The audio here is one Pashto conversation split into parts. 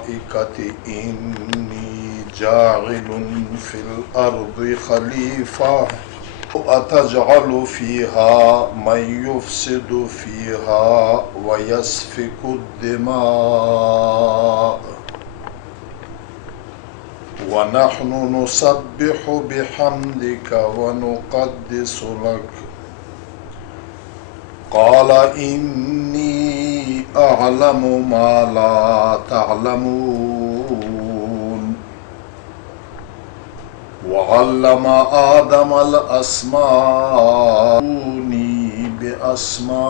الملائكة إني جاعل في الأرض خليفة أتجعل فيها من يفسد فيها ويسفك الدماء ونحن نسبح بحمدك ونقدس لك قال إني أعلم ما لا تعلمون وعلم آدم الأسماء بأسماء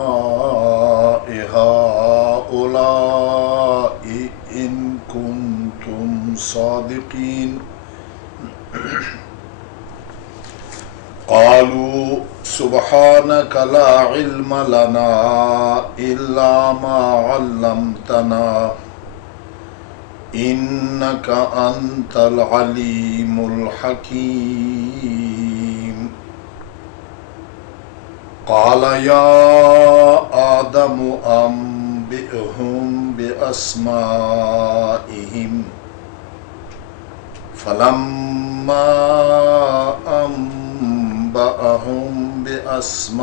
هؤلاء إن كنتم صادقين قالوا سبحانك لا علم لنا إلا ما علمتنا إنك أنت العليم الحكيم قال يا آدم أنبئهم بأسمائهم فلما أنبأهم بأسمائهم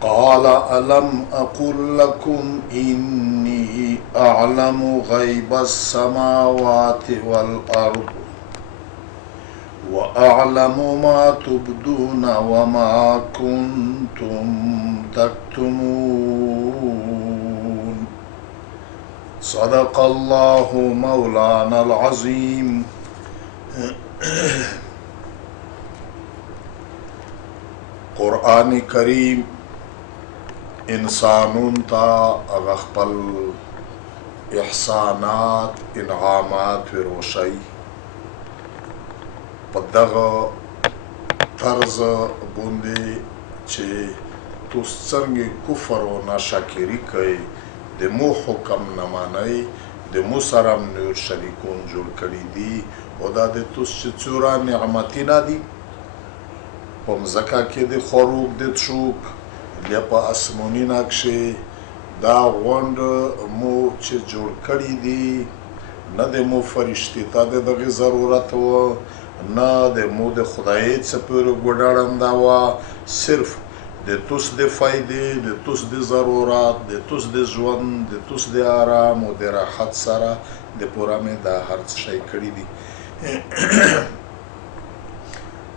قال ألم أقل لكم إني أعلم غيب السماوات والأرض وأعلم ما تبدون وما كنتم تكتمون صدق الله مولانا العظيم. قرآن کریم انسانون تا اغخپل احسانات انعامات وروشی پدغ طرز بوندی چه تو څنګه کفر و ناشکری کوي د مو حکم نمانی د مو سرم نور شریکون جوړ کړي دي او دا د توس چې څورا نعمتینا دي په مځکه کې د خوروک د تشوک یا په اسمونی نقشې دا غونډ مو چې جوړ کړي دي نه د مو فرشتي ته دغه ضرورت و نه د مو د خدای څخه پورې ګډاړنده وه صرف د توس د فایدې د توس د ضرورت د توس د ژوند د توس د آرام او د راحت سره د پوره مې دا هر څه شی کړي دي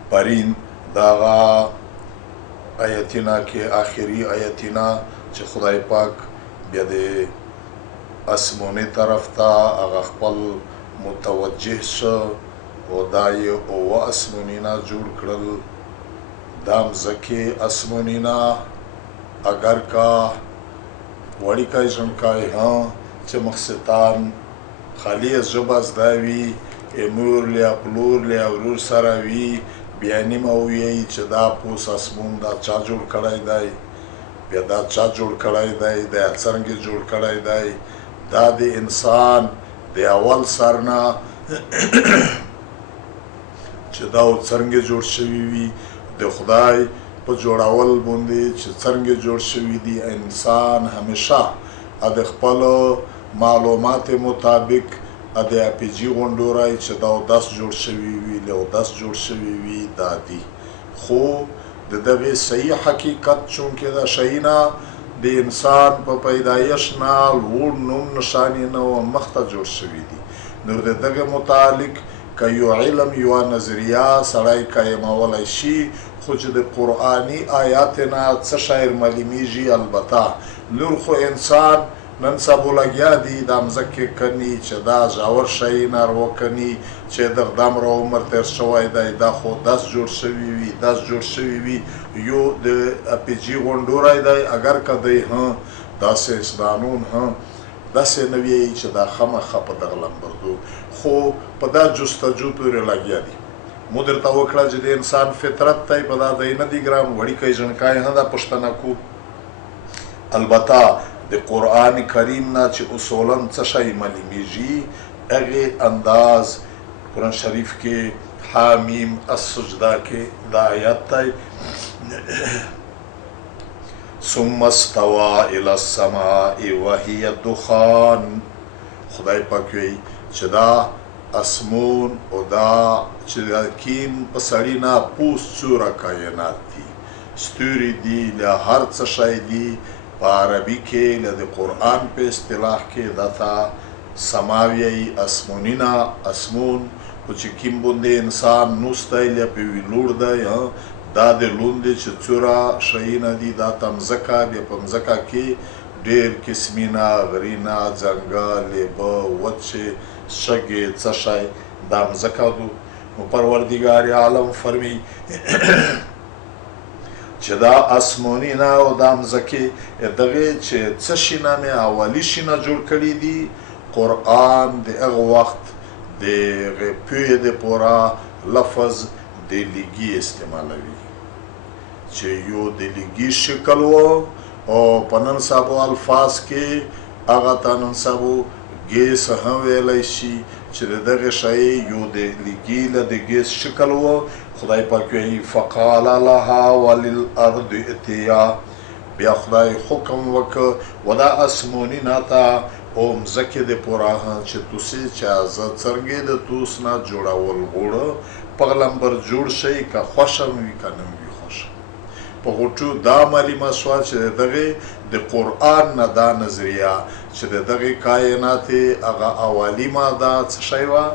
پرین داغا آیتینا کې آخری آیتینا چې خدای پاک بیا د اسمونی طرف ته هغه خپل متوجه شو او دا یې اوه اسمونینا جوړ کړل دام زکی اسمونینا اگر کا وړی کای ژوندکای ها چې مقصدان خالی از ژبه زده وي امور لیا پلور لیا ورور سره وي بیا نیمه ووایي چې دا پوس اسمون دا چا جوړ کړی دی بیا دا چا جوړ کړی دی دا څرنګه جوړ کړی دی دا د انسان د اول سر نه چې دا څرنګه جوړ شوي وي د خدای په جوړاول باندې چې څرنګه جوړ شوي دي انسان همیشه د خپل معلومات مطابق د پی جی غونډو رای چې دا داس جوړ شوي وي له داس جوړ شوي وي دا دي خو د دغه صحیح حقیقت چونکې دا شینا د انسان په پیدایش نه لوړ نوم نشانی نه او مخته جوړ شوي دي نو د دغه متعلق که یو علم یو نظریه سړی قایمولی شي خو چې د قرآني آیات نه څه شی معلومیږي البته نور خو انسان نن سبا لګیا دي دا مځکې کني چې دا ژور شی نارو کني چې د دمره عمر تیر شوی دی دا خو داس جوړ شوي وي داس جوړ شوي وي یو د پی جي غونډوری دی اگر که دی داسې اسدانون داسې نه وایي چې دا خامخا په دغه لمبردو خو په دا جستجو پورې لګیا دي مو درته وکړه چې د انسان فطرت دی په دا دی نه دي ګرام وړیکی ژڼکای دا پوښتنه کو البته د قرآن کریم نه چې اصولا څه شی معلومیږي هغې انداز قرآن شریف کې حامیم السجده کې دا آیات دی ثم استوى الى السماء وهي دخان. خدای پاک وی چې دا اسمون او دا چې کیم په سړی نه پوس څوره کائنات دي، ستوري دي، له هر څه شی دي. په عربي کې له د قرآن په اصطلاح کې دا تا سماوی اسمونی نه اسمون خو چې کیم باندې انسان نوستی له په وی لوړ دی، دا د لوندې چې څوره شیونه دي دا ته مځکه. بیا په مځکه کې ډېر قسمونه غرونه ځنګل لیبه وچې شګې څه شی دا مځکه دو. نو پروردګار عالم فرمی چې دا اسمونی نه او دا مځکې دغې چې څه شي نه مې اولي شي نه جوړ کړي دي. قرآن د هغه وخت د هغې پوهې دپاره لفظ د لیګي استعمالوي چې یو د لیګي شکل و او په نن سبا الفاظ کې هغه ته نن سبا ګیس هم ویلی شي چې د دغې شی یو د لیګي له د ګیس شکل و. خدای پاک وایي فقال لها وللارض اتیا. بیا خدای حکم وکړ و دا اسموني نه ته او مځکې دپاره چې توسې چې زه څرنګې د توس نه جوړول غوړه پغلمبر جوړ شي که خوښه وي که نه وي خوښه. په غوټو دا معلومه شوه چې د دغې د قرآن نه دا نظریه چې د دغې کائنات هغه اولي ماده څه شی وه،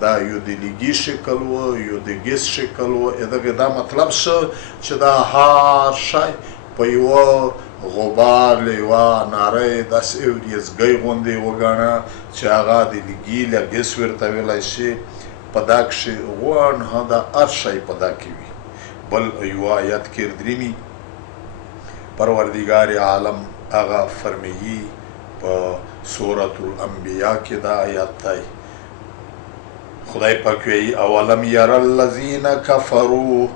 دا یو د لیګي شکل و یو د ګیس شکل و. دغې دا مطلب شو چې دا هر شی په یوه غبار له یوه نارۍ داسې وریځګۍ غوندې وګڼه چې هغه د لیګي له ګیس ورته ویلی شي. په دا کښې غوڼ دا هر شی په دا کې وي. بل یوه آیت کې دریمي پروردګار عالم هغه فرمیي په سورة الانبیاء کې دا آیت دی. خدای پاک وایي اولم یر الذین کفروا،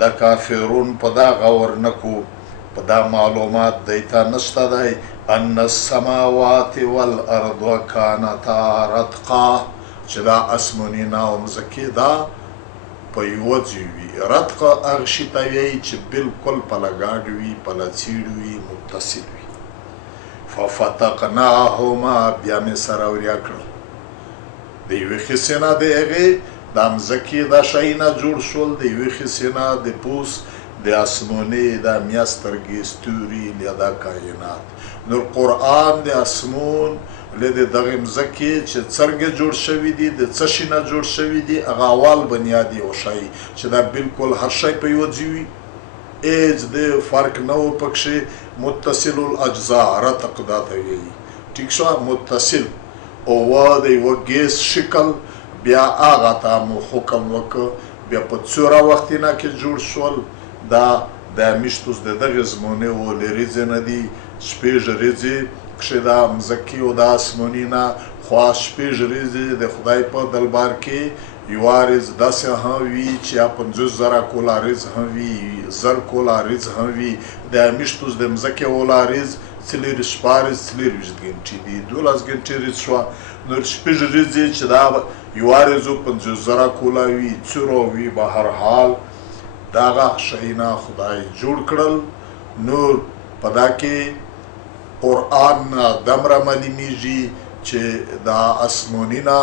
د کافرون په دا غور نکو په دا معلومات دیتا نشته دی ان السماوات والارض کانتا رتقا چې دا اسمونی نه او مځکې دا په یوه ځای وي. رتقه هغه شي ته وایي چې بلکل پلګاډ وي، پلڅیړ وي، متصل وي. ففتقناهما بیا مې سره وریا کړل. د یوې حصې نه د هغې دا مځکې دا شی نه جوړ شول، د یوې حصې نه د پوس د اسمونې دا میا سترګې ستوري له دا کائنات. نو قرآن د اسمون له د دغې مځکې چې څرنګه جوړ شوي دي د څه شي نه جوړ شوي دي هغه اول بنیاد یو شی چې دا بلکل هر شی په یوه ځای وي، هېڅ د فرق نه و پکښې. متصل الاجزا رتق دا ته وایي. ټیک شوه متصل او د یوه ګیس شکل. بیا هغه ته مو حکم وکړ بیا په څوره وختینه کې جوړ شول. دا د میشتوس د دغې زمونې و له ریځې نه دي شپږ ریځې کښې دا مځکې او دا اسموني نه خوا شپږ ریځې د خدای په دربار کې یوه ریځ داسې هم وي چې یا 50,000 کوله ریځ هم وي، 1000 کوله ریځ هم وي. د میشتوس د مځکې اوله ریځ 4 24 ګنټې دي، 12 ګنټې ریځ شوه. نو شپږ ریځې چې دا یوه ریځو 50,000 کوله وي، څوره وي، به هر حال داغه شیونه خدای جوړ کړل. نور په دا کې قرآن دمره معلومیږي چې دا اسمونی نه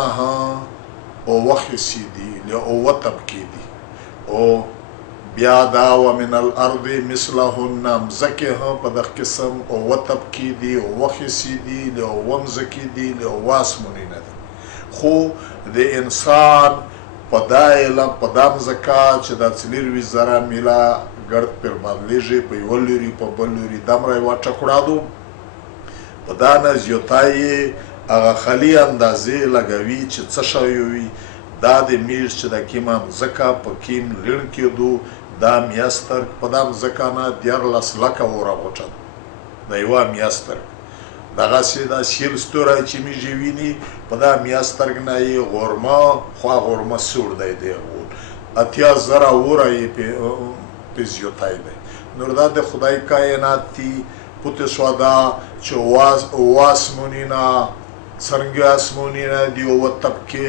اووه حصې دي له اووه طبقې دي. او بیا دا ومن الارض مثلهن مځکې هم په دغه قسم اووه طبقې دي، اووه حصې دي، له اووه مځکې دي، له اووه اسمونی نه دي. خو د انسان په دا علم په دا مځکه چې دا 4,000 میله ګرد پر بدلېږي په یوه لوري په بل لوري دومره یوه ټکړه په دا نه زیاتی یې هغه خلي اندازې لګوي چې څه شوی وي. دا د میږ چې د کومه مځکه په کیم لړ کېدو دا میاسترګ په دا مځکه نه 14 لکه وره غوټه د یوه میاسترګ. دغسې دا سیل ستوری چې میږې ویني په دا میاسترګ نه یې غورمه خوا غورمه سوړ دی د هغه 80,000 وره یې پې زیاتی دی. نور دا د خدای کائنات دي. پوته شوه دا چې اووه اسموني نه څرنګه اسمونی نه دي اووه طبقې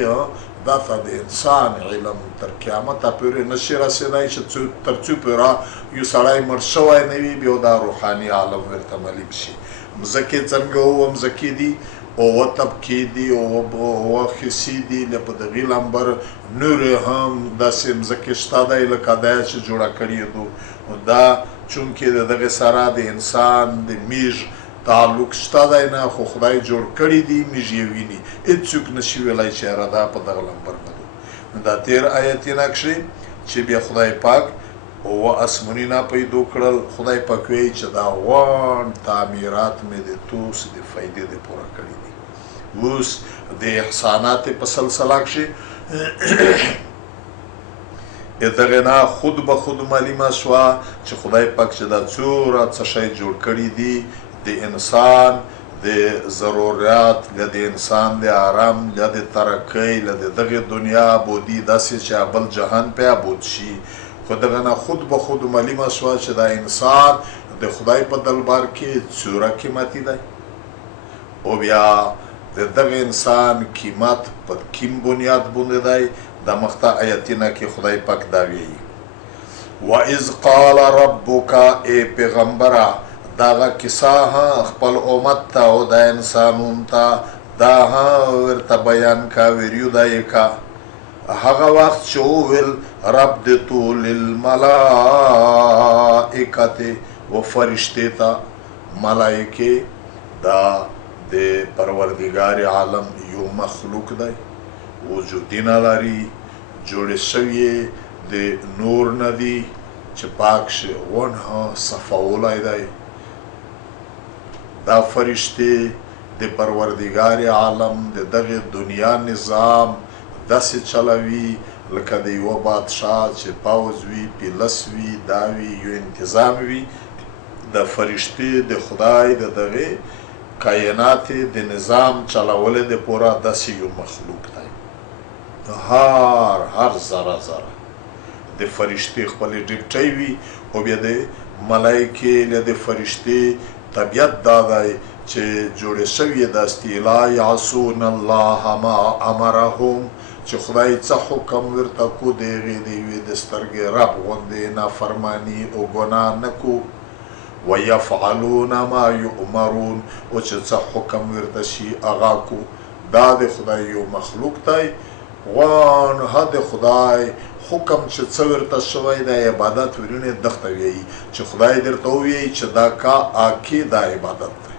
دا ته د انسان علم تر قیامته پورې نشي رسېدی چې تر څو پوره یو سړی مړ شوی نه وي بیا دا روحاني عالم ورته معلوم شي. مځکې څنګه اووه مځکې دي، اووه طبقې دي، اووه حصې دي، په دغې لمبر نورې هم داسې مځکې شته دی لکه دا چې جوړه کړې دو. دا چونکې د دغې سره د انسان د میږ تعلق شته دی نه، خو خدای جوړ کړي دي میږ یې ویني، هېڅوک نشي ویلی چې یاره دا په دغه لمبر نه دو. دا تېر آیتونه کښې چې بیا خدای پاک اووه اسمانونه پیدا کړل، خدای پاک وایي چې دا غونډ تعمیرات مې د توس د فایدې د پوره کړي دي. اوس د احسانات په سلسله کښې د دغې نه خود به خود معلومه شوه چې خدای پاک چې دا څومره څه شی جوړ کړي دي د انسان د ضرورت، له د انسان د آرام، له د ترقۍ، له د دغې دنیا بودي داسې چې بل جهان پې ابود شي. خو دغه نه خود به خود معلومه شوه چې دا انسان د خدای په دربار کې څومره قیمتي دی. او بیا د دغه انسان قیمت په کوم بنیاد باندې دی؟ د مخته آیتونه کې خدای پاک دا وایي وَإِذْ قَالَ رَبُّكَ ای پیغمبره دغه کیسه خپل امت ته او د انسانونو ته دا ورته بیان کا، ویریو دا یې کا. هغه وخت چې وویل رب د طول الملائکته و فرشتې ته، ملائکې دا د پروردګار عالم یو مخلوق دی، وجودي نه لري، جوړې شوي د نور نه دي چې پاک شي ونه صفولی دی. دا فرشتې د پروردګار عالم د دغې دنیا نظام داسې چلوي لکه د یوه بادشاه چې پوځ وي، پیلس وي، دا وي، یو انتظام وي. د فرشتې د خدای د دغې کائنات د نظام چلولو د پوره داسې یو مخلوق دی. هر ذره ذره د فرشتې خپلې ډیپټۍ وي. او بیا د ملایکې له د فرشتې طبیعت دا دی چې جوړې شوي داسې لا یعصون الله ما امرهم، چې خدای څه حکم ورته کو د هغې د یوې د سترګې رب غوندې نافرماني او ګناه نه کو. ویفعلون ما یؤمرون، او چې څه حکم ورته شي هغه کو. دا د خدای یو مخلوق دی. غوانه د خدای حکم چې څه ورته شوی دی عبادت ورونه دغته وایي چې خدای درته ووایي چې دا کا اکې دا عبادت دی.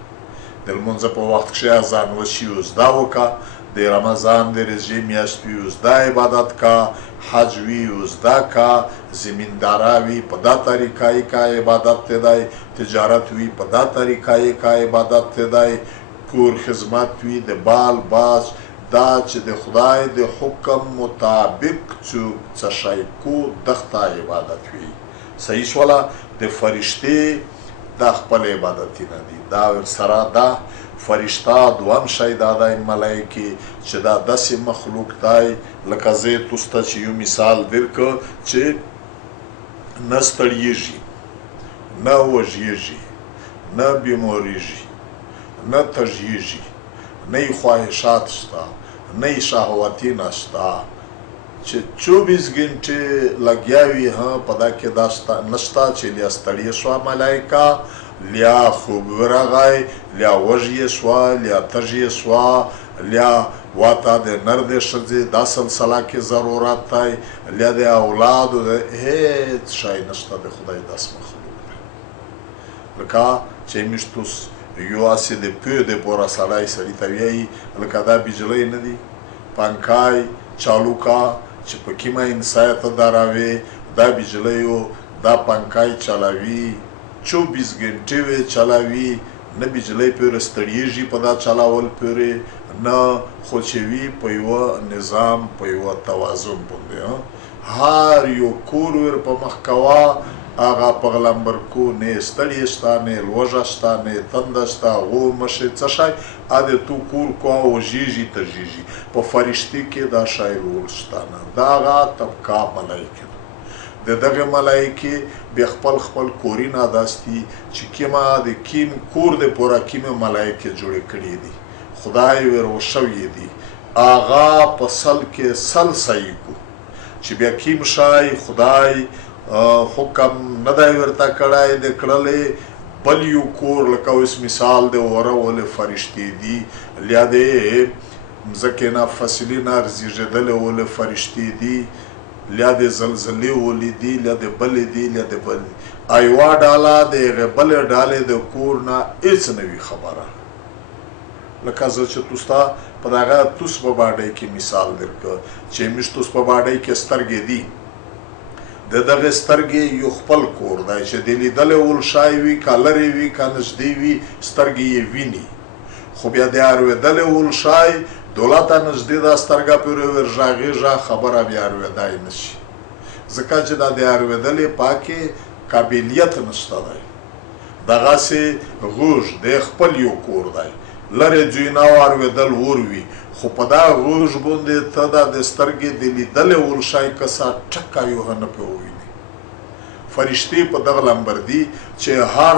د لمونځه په وخت کښې اذان وشي اوس دا وکړه، د رمضان د روژې میاشت وي اوس دا عبادت کا، حج وي اوس دا کا، زمینداره وي په دا طریقه یې کا عبادت ته دی، تجارت وي په دا طریقه یې کا عبادت ته دی، کور خدمت وي د بال باز، دا چې د خدای د حکم مطابق څوک څه شی کو دغته عبادت وي. صحیح شوله؟ د فرشتې دا خپل عبادتونه دي. دا ورسره دا فرشته دوهم شی دا دی ملایکې چې دا داسې مخلوق دی لکه زه تاسو ته چې یو مثال درکړه چې نه ستړیږي، نه وږیږي، نه بیماریږي، نه تږیږي، نه یې خواهشات شته، نه یې شهوتي نشته، چې 24 ګنټې لګیا وي په دا کې دا نشته چې لیا ستړې شوه ملایکه، لیا خوب ورغی، لیا وږې شوه، لیا تږې شوه، لیا واته د نر د ښځې دا سلسله کې ضرورت دی، لیا د اولادو هېڅ شی نشته. د خدای داس مخلوق دی لکه چې موږ توس یو هسې د پوه د پوره سړی سړي ته وایي لکه دا بجلی نه دي، پنکای چالو کا چې په کومه انسایه ته دراوې دا بجلیو دا پنکای چلاوي 24 ګنټې وې چلاوي، نه بجلی پورې ستړیږي په دا چلاول پورې، نه خو چې وي په یوه نظام په یوه توازن باندې. هر یو کور ور په مخ کوه هغه په غلمبر کو، نه ستړی شته، نه لوږه شته، نه تنده شته، غومه شي څه شی ا د تو کور کو وږیږي تږیږي. په فرشتې کې دا شی رول شته نه. دا هغه طبقه ملایکې د دغه ملایکې بیا خپل خپل کورونه داسې دي چې کومه د کیم کور د پوره کومه ملایکې جوړې کړي دي، خدای ور وشوي دي آغا په سل کې سل صحیح کو چې بیا کیم شای خدای حکم نه دی ورته کړی د کړلې بل یو کور لکه اوس مثال د ورولې فرشتې دي لیا د مځکې نه فصلې نه رزېږېدلې ولې فرشتې دي لیا د زلزلې ولې دي لیا د بلې دي لیا د بلې ایوا ډاله د هغې بلې ډالې د کور نه هېڅ نه وي خبره لکه زه چې توستا په دغه توس په باډۍ کې مثال درکړه چې موږ توس په باډۍ کې سترګې دي د دغه سترګې یو خپل کور دی چې د لیدلې ولشای وي که لرې وي که نږدې وي سترګې یې ویني خو بیا د اورېدلې ولشای دولته نږدې دا سترګه پورې ورغږېږه خبره بیا اورېدای نه شي ځکه چې دا د اورېدلې پاکې قابلیت نشته دی دغسې غوږ د خپل یو کور دی لرې ځوی نه اورېدل وروي خو په دا غوږ باندې ته دا د سترګې د لیدلې ولشای کسه ټکه یو نه پې وویني فرشتې په دغه لمبر دي چې هر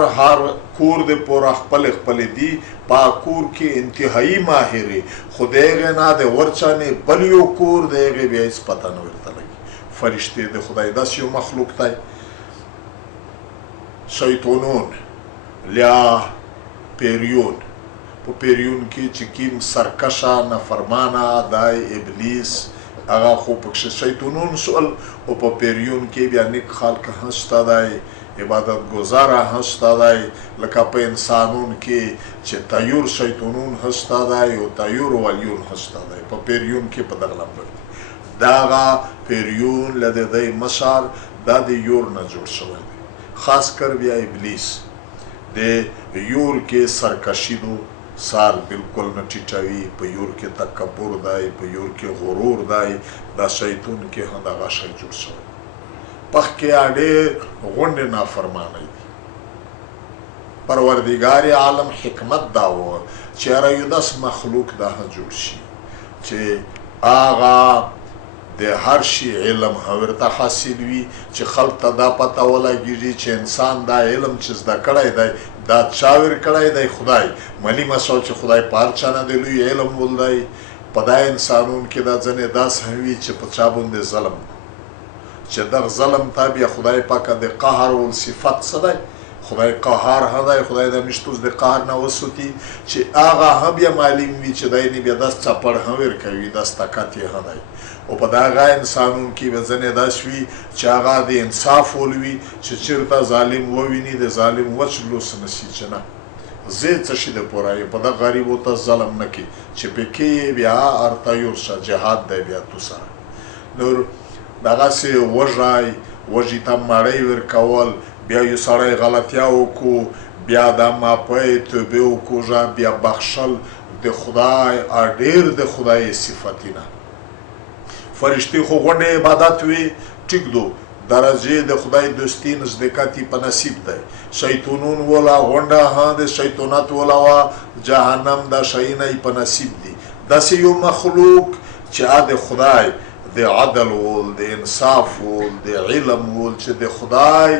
کور د پوره خپلې دي په کور کې انتهایی ماهرې خو د هغې نه د ورچانې بل یو کور د هغې بیا هېڅ پته نه ورته لګي فرشتې د خدای داسې یو مخلوق دی شیطانون لیا پیریون په پیریون کې چې کوم سرکشه نافرمانه دی ابلیس هغه خو پکښې شیطانون شول او په پیریون کې بیا نیک خلق هم شته دی عبادت ګزاره هم شته دی لکه په انسانون کې چې طیور شیطانون هم شته دی او طیور ولیون هم شته دی په پیریون کې په دغه لمبر دی دغه پیریون له د دی مشر دا د یور نه جوړ شوی دی خاص کر بیا ابلیس د یور کې سرکشي دو سار بالکل نه ټیټوي په یور کې تکبر دی په یور کې غرور دی دا شیطان کې هم دغه شی جوړ شوی پخ کې ډېر غونډې نافرمانی دي پروردګار عالم حکمت دا و چې هره یو داس مخلوق دا جوړ شي چې هغه د هر شي علم ورته حاصل وي چې خلق ته دا پته ولګېږي چې انسان دا علم چې زده کړی دی دا چا ورکړی دی خدای ملي مسو چې خدای په هر چا نه د لوی علم ولدی په دا انسانون کې دا ځینې داسې هم وي چې په چا باندې ظلم چې دغه ظلم ته بیا خدای پاکه د قهر ول صفت څه دی خدای قهار هم دی خدای د مشتوز د قهر نه وسوتي چې هغه هم بیا معلوم وي چې دی نه بیا داس چپړ هم ورکوي داس طاقت یې هم دی او په دغه انسانون کې به ځینې داسې وي چې هغه د انصاف ولوي چې چېرته ظالم وویني د ظالم وچ لوس نه شي چې نه زه څه شي د پوره په دغه غریبو ته ظلم نه کړي چې پکې بیا ارتایور شه جهاد دی بیا تو سره نور دغسې وږي ته مړۍ ورکول بیا یو سړی غلطیا وکړو بیا دا ماپی توبې وکړو بیا بخښل د خدای ډېر د خدای صفتونه فرشتې خو غونډې عبادت وي ټیک دو درجې د خدای دوستي نزدېکت په نصیب دی شیطانون ولا غونډه ها د شیطانت ولا وا جهنم دا شیونه په نصیب دي داسې یو مخلوق چې د خدای د عدل ول د انصاف ول د علم ول چې د خدای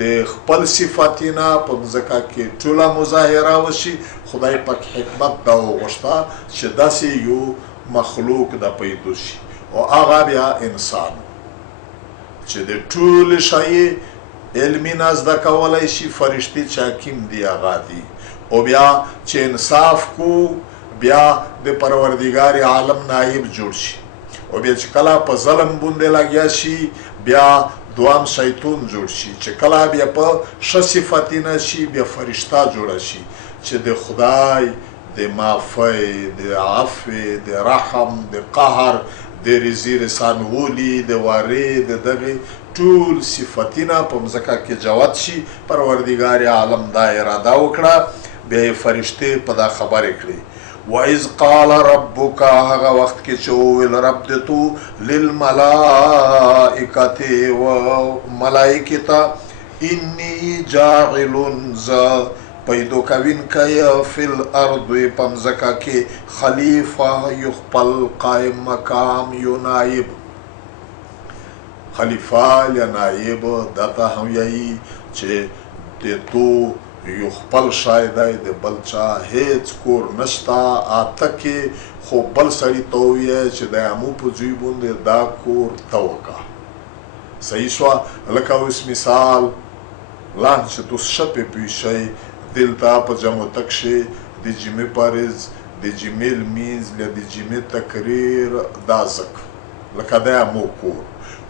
د خپل صفاتینا په ځکه کې ټوله مظاهره وشي خدای پاک حکمت دا وغوښته چې داسې یو مخلوق د پیدا شي او هغه بیا انسان چې د ټول شی علمي نه زده کولی شي فرشتې چې حکیم دی هغه دي او بیا چې انصاف کو بیا د پروردګار عالم نایب جوړ شي او بیا چې کله په ظلم باندې لګیا شي بیا دوام شیطان جوړ شي چې کله بیا په ښه صفتونه شي بیا فرشته جوړه شي چې د خدای د معافی د عفو د رحم د قهر د رضی رسانولي د وارې د دغې ټول صفتونه په مځکه کې جوت شي پروردګار عالم دا اراده وکړه بیا یې فرشتې په دا خبرې کړې وَإِذْ قَالَ رَبُّكَ هغه وخت کې چې وویل رب د تو للملائکة و ملائکې ته انی جاعل زه پیدا کوونکی فی الارض په مځکه کې خلیفه یو خپل قایم مقام یو نایب خلیفه یا نایب دا ته هم یایي چې د تو یو خپل شای دی د بل چا هیڅ کور نشته اته کې خو بل سړي ته ووایه چې د امو په زوی باندې دا کور ته وکړه صحیح شوه لکه اوس مثال لاندې چې تاسو ښه پې پوه شئ دلته په جمع تکشې د جمعې پارز د جمعې لمینځ له د جمعې تقریر دا ذکر لکه دا امو کور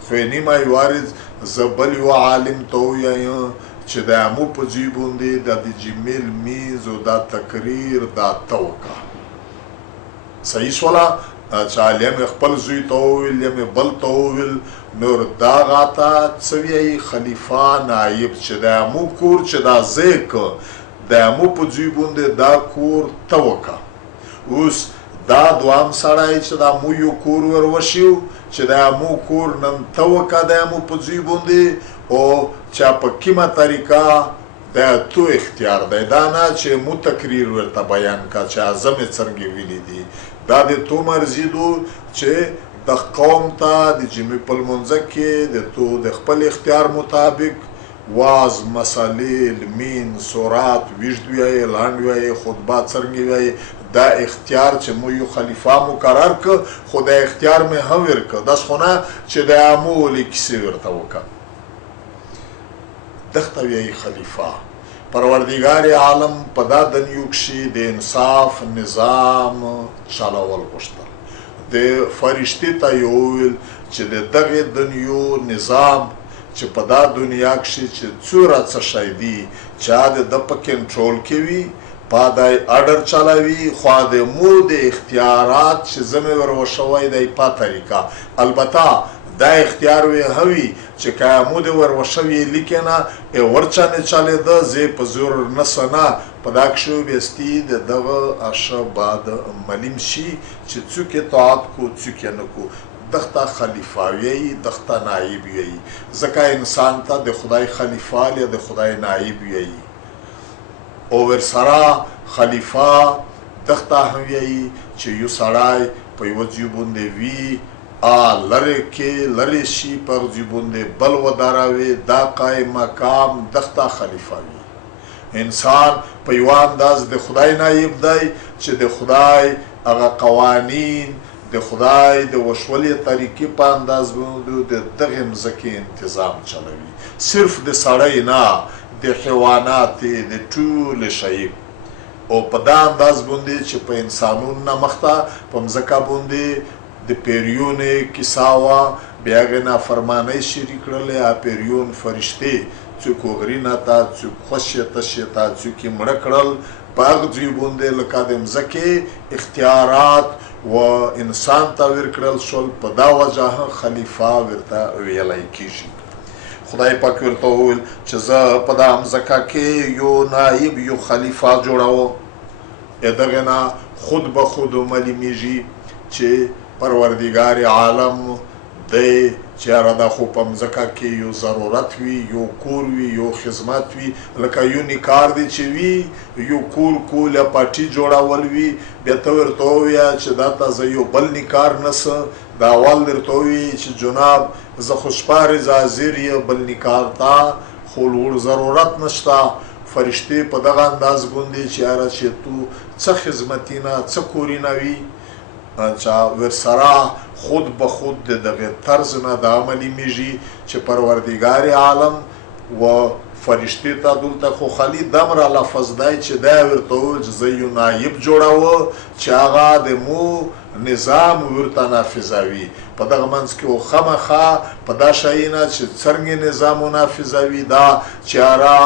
خو نیمه وارز زه بل یو عالم ته ووایم چې د امو په ځای باندې د جمعې لمینځ او دا تقریر دا ته وکړه صحیح شوله چې عالم خپل زوی ته وویل یا مې بل ته وویل نور دا غاته څه وایي خلیفه نایب چې د امو کور چې دا ځای که د امو په ځای باندې دا کور ته وکړه اوس دا دوام سړی چې د امو یو کور ور وشیو چې د امو کور نن ته وکړه د امو په ځای باندې او چا په کومه طریقه دا تو اختیار دی دا نه چې مو تقریر ورته بیان کا چې اعظم یې څرنګه ویلي دي دا د تو مرضي دو چې د قوم ته د جمعې په لمونځه کې د تو د خپل اختیار مطابق واز مسالې لمین سورات ویژد ویایې لاند ویایې خطبه څرنګه ویایې دا اختیار چې مو یو خلیفه مقرر که خو دا اختیار مې هم ورکه داس خو نه چې د امو ولې کیسې ورته وکړه دغته ویایي خلیفه پروردگار عالم په دا دنیو کښې د انصاف نظام چلول غوښتل د فرشتې ته یې وویل چې د دغې دنیو نظام چې په دا دنیا کښې چې څومره څه شی دي چا د ده په کنټرول کې وي پادای اډر چلاوي خو د مو د اختیارات چې زه مې ور وشوی دی په طریقه البته دا اختیار وی هوی چې که مو د ور وشوی لیکنه ورچا نه چلېده زه په زور نسنه په دا کښې بیستی د دغه اشه بعد ملیم شي چې څوک یې طاعت کو څوک یې نه کو دغته خلیفه ویایي دغته نایب ویایي ځکه انسان ته د خدای خلیفه یا د خدای نایب ویایي او ورسره خلیفه دغته هم ویایي چې یو سړی په یوه ځای باندې وي لرې کې لرې شي پر ځای باندې بل ودروي دا قایم مقام دغته خلیفه وي انسان په یو انداز د خدای نایب دی چې د خدای هغه قوانین د خدای د وشولې طریقې په انداز باندې د دغې مځکې انتظام چلوي صرف د سړی نه د حیوانات د ټولې شی او په دا انداز باندې چې په انسانونو نه مخته په مځکه باندې د پیریون کیسه وه بیا هغې نافرمانۍ شروع کړلې پیریون فرشتې څوک وغرینه ته څوک خوشې تشې ته څوک یې مړه کړل په هغه ځای باندې لکه د مځکې اختیارات و انسان ته ورکړل شول په دا وجه خلیفه ورته ویلی کیږي خدای پاک ورته وویل چې زه په دا مځکه کې یو نایب یو خلیفه جوړوم دغې نه خود به خود معلومیږي چې پروردگار عالم دی چې یاره دا خو په مځکه کې یو ضرورت وي یو کور وي یو خدمت وي لکه یو نکار دی چې وي یو کور کول یا پټي جوړول وي بیا ته ورته ووایه چې دا ته زه یو بل نکار نسه دا اول درته ووایي چې جناب زه خو شپارز حاضر یم بل نکار ته خو لوړ ضرورت نشته فرشتې په دغه انداز باندې چې یاره چې تو څه خدمتینه څه کورینه وي چا ورسره خود به خود د دغه طرز نه دا معلومیږي چې پروردگار عالم و فرشتې ته دلته خو خالي دمره لفظ دی چې دا ورته وویل چې زه یو نایب جوړوه چې هغه د مو نظام ورته نافظوي په دغه منځ کې و خامخا په دا شی نه چې څرنګه نظام و نافظوي دا چې هغه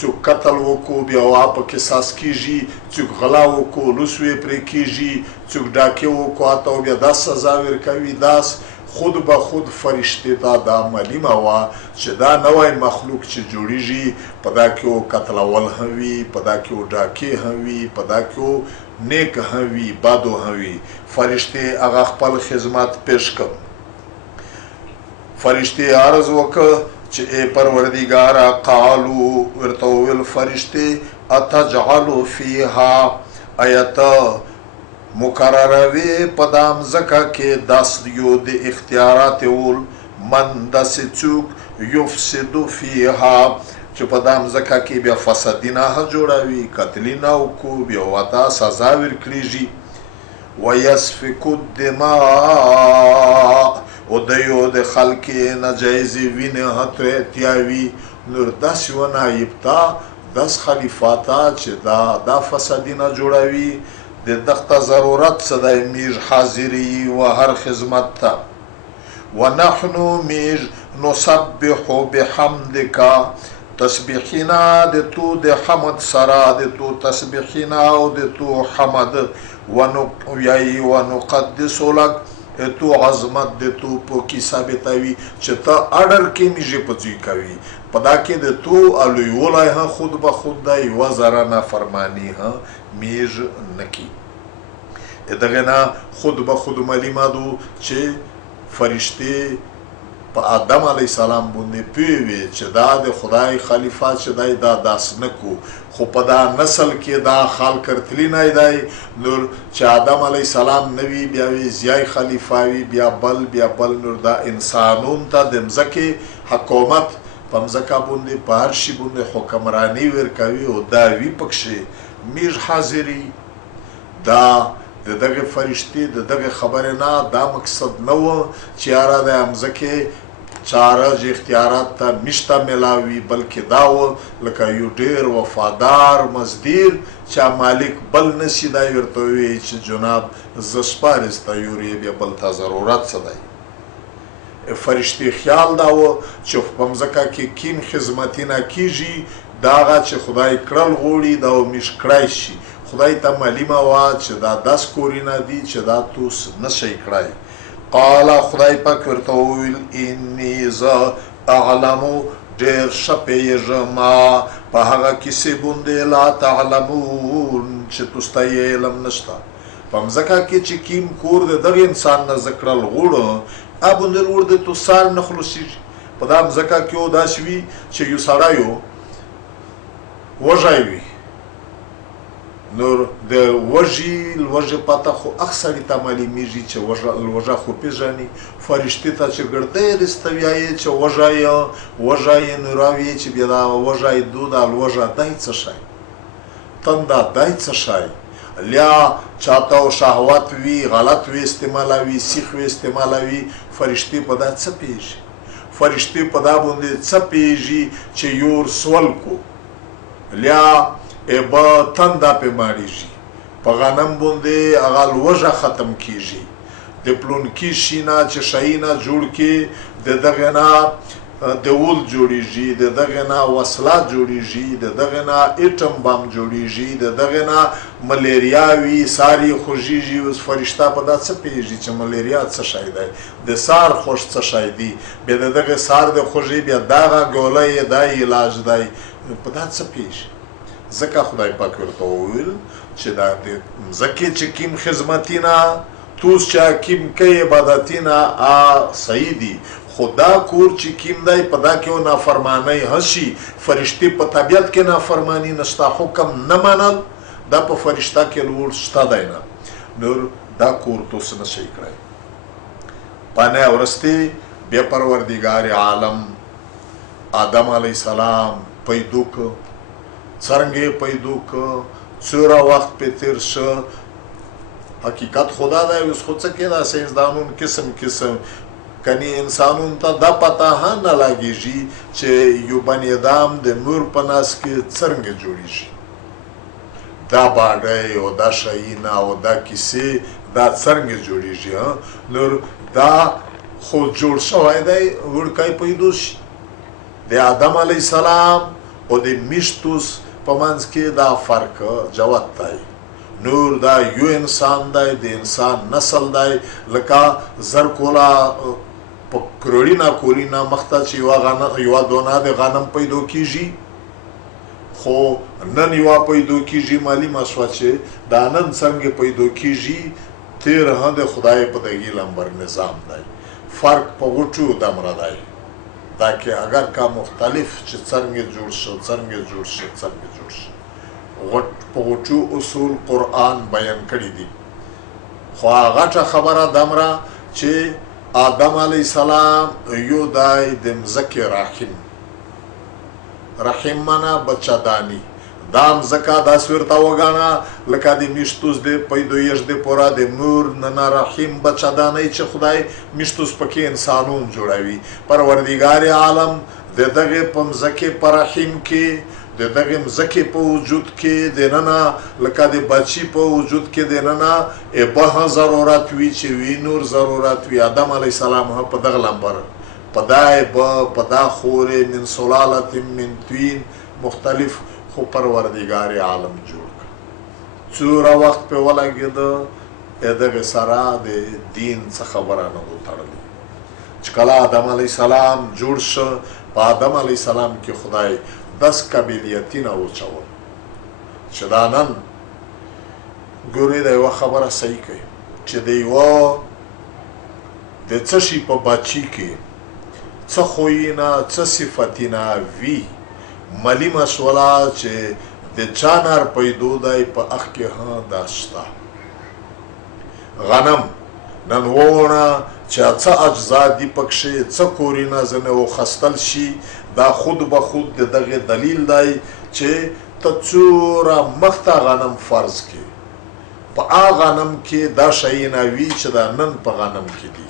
څوک قتل وکړو بیا په قصاص کیږي څوک غلا وکړو لوس یې پرې کیږي څوک ډاکې وکړو هته بیا دا سزا ورکوي داس خود به خود فرشتې ته دا معلومه وه چې دا نوی مخلوق چې جوړیږي په دا کې و قتلول هم وي په دا کې و ډاکې هم وي په دا کې و نیک هم وي بدو هم وي فرشتې هغه خپل خدمت پیش کړ فرشتې عرض وکړ چې ای پروردگاره قالو ورته وویل فرشتې اتجعل فیها آیا ته مقرروي په دا مځکه کې داسې یو د اختیارات ول من داسې څوک یفسد فیها چې په دا مځکه کې بیا فسادي ناحه جوړوي، قتلي نه وکړو، بیا ورته سزا ورکړېږي. ویسفک الدماء او دیو د خلکې ناجایزې وینې تیاوي. نور داسې ونایب ته داس خلیفه ته چې دا فسادي نه جوړوي، د دغه ضرورت څه دی میږ حاضري و هر خدمت ته. ونحنو میږ نسبح بحمدک، تسبیحینا د تو د حمد سره، د تو تسبیحینا او د تو حمد، ونقدس لک، تو عظمت د تو پوکی ثابتوي چې ته اډر کې میږي پځوي کوي. په دا کې د تو الویولای ها خود به خود دی و زره نافرمانی ها میږ نکی. دغه نه خود به خود معلوماتو چې فرشته په آدم علیه السلام باندې پیوي چې دا د خدای خلیفہ چې دی دا داس نکو، خو په دا نسل کې دا خال کرتلی نه دی. نور چې آدم علیه السلام نوی بیا وی زیای خلیفہ وی بیا بل نور دا انسانون ته د مځکې حکومت په مځکه باندې په هر شي باندې حکمرانی ورکوي او دا وی پکښې میږ حاضري. دا دغه فرشتي دغه خبره نه دا مقصد نه و چې یاره د مځکې چارج اختیارات ته مشته ملاوي، بلکې دا و لکه یو ډیر وفادار مزدور چې مالک بل نشي دا ورته وي چې جناب زه سپارسته یورې بیا بل ته ضرورت څه دی. فرشتي خیال دا و چې په مځکه کې کیم خدمتي نه کیږي، دا هغه چې خدای کړل غوړي دا میش کړای شي. خدای ته معلومه وه چې دا 10 کورونه دي چې دا توس نشئ کړای. قال خدای پاک ورته وویل انی زه اعلمو ډېر ښه پوهېږم په هغه کیسې باندې لا تعلمون چې تاسو ته یې علم نشته. په مځکه کې چې کیم کور د دغه انسان نه زده کړل غوړه ابوندر ورده تو سار نه خلاصېږي. په دا مځکه کې او داسې وي چې یو سړی وږی وي، نور د لوږې پته خو هغه سړي ته معلومېږي چې لوږه خو پېژني. فرشتې ته چې ګردی رسته وایي چې وږی نو راوایي چې بیا دا وږی دو دا لوږه دی څه شی، تنده دی څه شی. لیا چاته شهوت وي، غلط وي استعمالوي، سیخ وي استعمالوي، فرشتې په دا څه پېژي؟ فرشتې په دا باندې څه پېژي چې یور سول کو لیا ابا تنده پې ماړېږي، په غنم باندې هغه لوږه ختم کېږي. د پلونکي شي نه چې شی نه جوړ کې د دغې نه د ول جوړېږي، د دغې نه وسله جوړېږي، د دغې نه ایټم بم جوړېږي، د دغې نه ملیریا وي، ساري خوږېږي. اوس فرشته په دا څه پوهېږي چې ملیریا څه شی دی، د سار خوږ څه شی دی، بیا د دغې سار د خوږې بیا دغه ګوله یې دا علاج دی، په دا څه پوهېږي. ځکه خدای پاک ورته وویل چې دا د مځکې چې کیم خدمتي نه توس چې کیم کوي عبادتي نه صحیح دي، خو دا کور چې کیم دی په دا کې نافرمانی هشي. فرشتې په طبیعت کې نافرمانی نشته، حکم نه منل دا په فرشته کې لوړ شته دی نه. نور دا کور توس نشئ کړی. پانه ورستې بیا پروردګار عالم آدم علیه السلام پیدا که، څرنګه پیدا که، څومره وخت پې تېر شه. حقیقت خدا دی. اوس خو څه کېده ساینسدانون قسم کنی انسانون ته دا پته هم نه لګېږي چې یو بني ادم د مور په نس کې څرنګه جوړېږي. دا باډۍ او دا شیونه او دا کیسې دا څرنګه جوړېږي. نور دا خو جوړ شوی دی وړوکی پیدا شي. د آدم علیه السلام او د میشتوس په منځ کې دا فرق جوت دی. نور دا یو انسان دی، د انسان نسل دی. لکه زر کولا په کروڑینا کولینا مخته چې یوه دونه د غنم پیدا کیږي، خو نن یوه پیدا کیږي. معلومه شوه چې دا نن څنګه پیدا کیږي، تېر هم د خدای په دغې لمبر نظام دی. فرق په غوټو دمره دی. دا کې اگر کا مختلف چې څرنګه جوړ شو په غوټو اصول قرآن بیان کړي دي. خو غټه خبره دمره چې آدم علیه السلام یو دی د مځکې رحم معنا بچه‌داني دا مځکه داسې ورته وګاڼه لکه د میشتوس د پیدایش د پوره د مور نه رحیم بچه‌دانۍ چې خدای میشتوس پکې انسانون جوړوي پروردګار عالم د دغه په مځکې په رحیم کې د دغه مځکې په وجود کې دننه لکه د بچي په وجود کې دننه به ضرورت وي چې وي نور ضرورت وي آدم علیه السلام په دغه لمبر په دا خورې من سلالة من طین مختلف خو پروردګار عالم جوړ کړ څومره وخت په ولګېده دغه سره د دین څه خبره نه و تړلې چې کله آدم علیه السلام جوړ شو په آدم علیه السلام کې خدای 10 قابلیتونه وچول چې دا نن ګورې د یوه خبره صحیح کوي چې د یوه د څه شي په بچي کې څه خویونه څه صفتونه وي معلومه شوله چې د چا نر پیدو دی په اخ کې ها دا شته غنم نن وونه چې څه اجزا دي پکښې څه کورینه ځنې وخستل شي دا خود به خود د دغه دلیل دی چې ته څومره مخته غنم فرض کې په هغه غنم کې دا شیونه وي چې دا نن په غنم کې دي